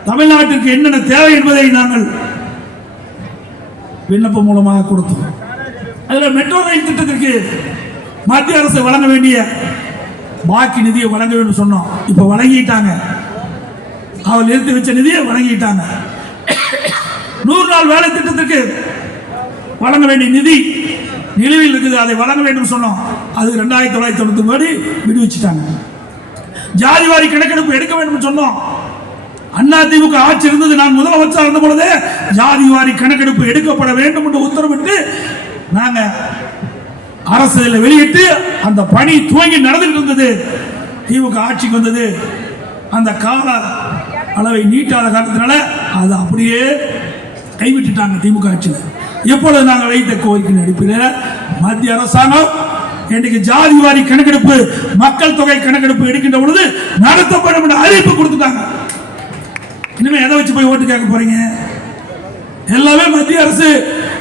தமிழ்நாட்டிற்கு என்னென்ன தேவை என்பதை நாங்கள் விண்ணப்பம் மூலமாக கொடுத்தோம். அதில் மெட்ரோ ரயில் திட்டத்திற்கு மத்திய அரசு வழங்க வேண்டிய பாக்கி நிதியை வழங்க வேண்டும் சொன்னோம். இப்போ வழங்கிட்டாங்க. அவர் நிறுத்தி வச்ச நிதியை வழங்கிட்டாங்க. 100 நாள் வேலை திட்டத்திற்கு வழங்க வேண்டிய நிதி நிலுவையில் இருக்குது, அதை வழங்க வேண்டும் சொன்னோம். அது 2990 கோடி விடுவிச்சுட்டாங்க. ஜாதிவாரி கணக்கெடுப்பு எடுக்க வேண்டும் சொன்னோம். அதிமுக ஆட்சி இருந்தது, நான் முதலமைச்சர் இருந்த பொழுதே ஜாதிவாரி கணக்கெடுப்பு எடுக்கப்பட வேண்டும் என்று உத்தரவிட்டு நாங்க அரசியல வெளியிட்டு அந்த பணி துவங்கி நடந்துட்டு இருந்தது. திமுக ஆட்சிக்கு வந்தது, அந்த கால அளவை நீட்டாத காரணத்தினால அதை அப்படியே கைவிட்டுட்டாங்க திமுக ஆட்சியில். எப்பொழுது நாங்கள் வைத்த கோரிக்கை அடிப்படையில் மத்திய அரசாங்கம் இன்றைக்கு ஜாதிவாரி கணக்கெடுப்பு மக்கள் தொகை கணக்கெடுப்பு எடுக்கின்ற பொழுது நடத்தப்படும் என்ற அறிவிப்பு கொடுத்துட்டாங்க. இனிமே எதை வச்சு போய் ஓட்டு கேட்க போறீங்க? எல்லாமே மத்திய அரசு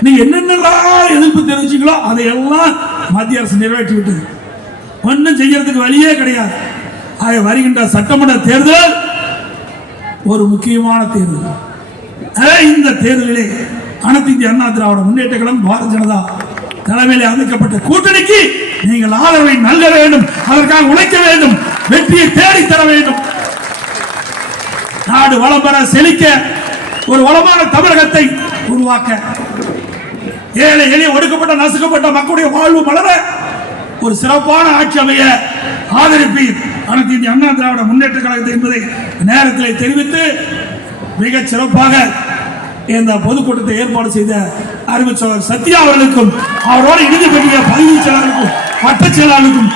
நீங்க என்னென்னலாம் எதிர்ப்பு தெரிவிச்சீங்களோ அதையெல்லாம் மத்திய அரசு நிறைவேற்றி விட்டது. ஒன்றும் செய்யறதுக்கு வழியே கிடையாது. ஆக வருகின்ற சட்டமன்ற தேர்தல் ஒரு முக்கியமான தேர்தல். இந்த தேர்தலிலே அனைத்து இந்திய அண்ணா திராவிட முன்னேற்ற கழகம் பாரதிய ஜனதா தலைமையில் அமைக்கப்பட்ட கூட்டணிக்கு நீங்கள் ஆதரவை நல்க வேண்டும், அதற்காக உழைக்க வேண்டும், வெற்றியை தேடி தர வேண்டும். நாடு வளம் பெற செழிக்க ஒரு வளமான தமிழகத்தை உருவாக்க, ஏழை எளிய ஒடுக்கப்பட்ட நசுக்கப்பட்ட மக்களுடைய வாழ்வு மலர ஒரு சிறப்பான ஆட்சி அமைய ஆதரிப்பீர் அனைத்து இந்திய அண்ணா திராவிட முன்னேற்ற கழகத்தை என்பதை நேரத்தில் தெரிவித்து மிக சிறப்பாக இந்த பொதுக்கூட்டத்தை ஏற்பாடு செய்த அறிவிச்சவர் சத்யா அவர்களுக்கும் அவரோடு இறுதி பெற்ற பதிவு செயலாளருக்கும் வட்ட செயலாளருக்கும்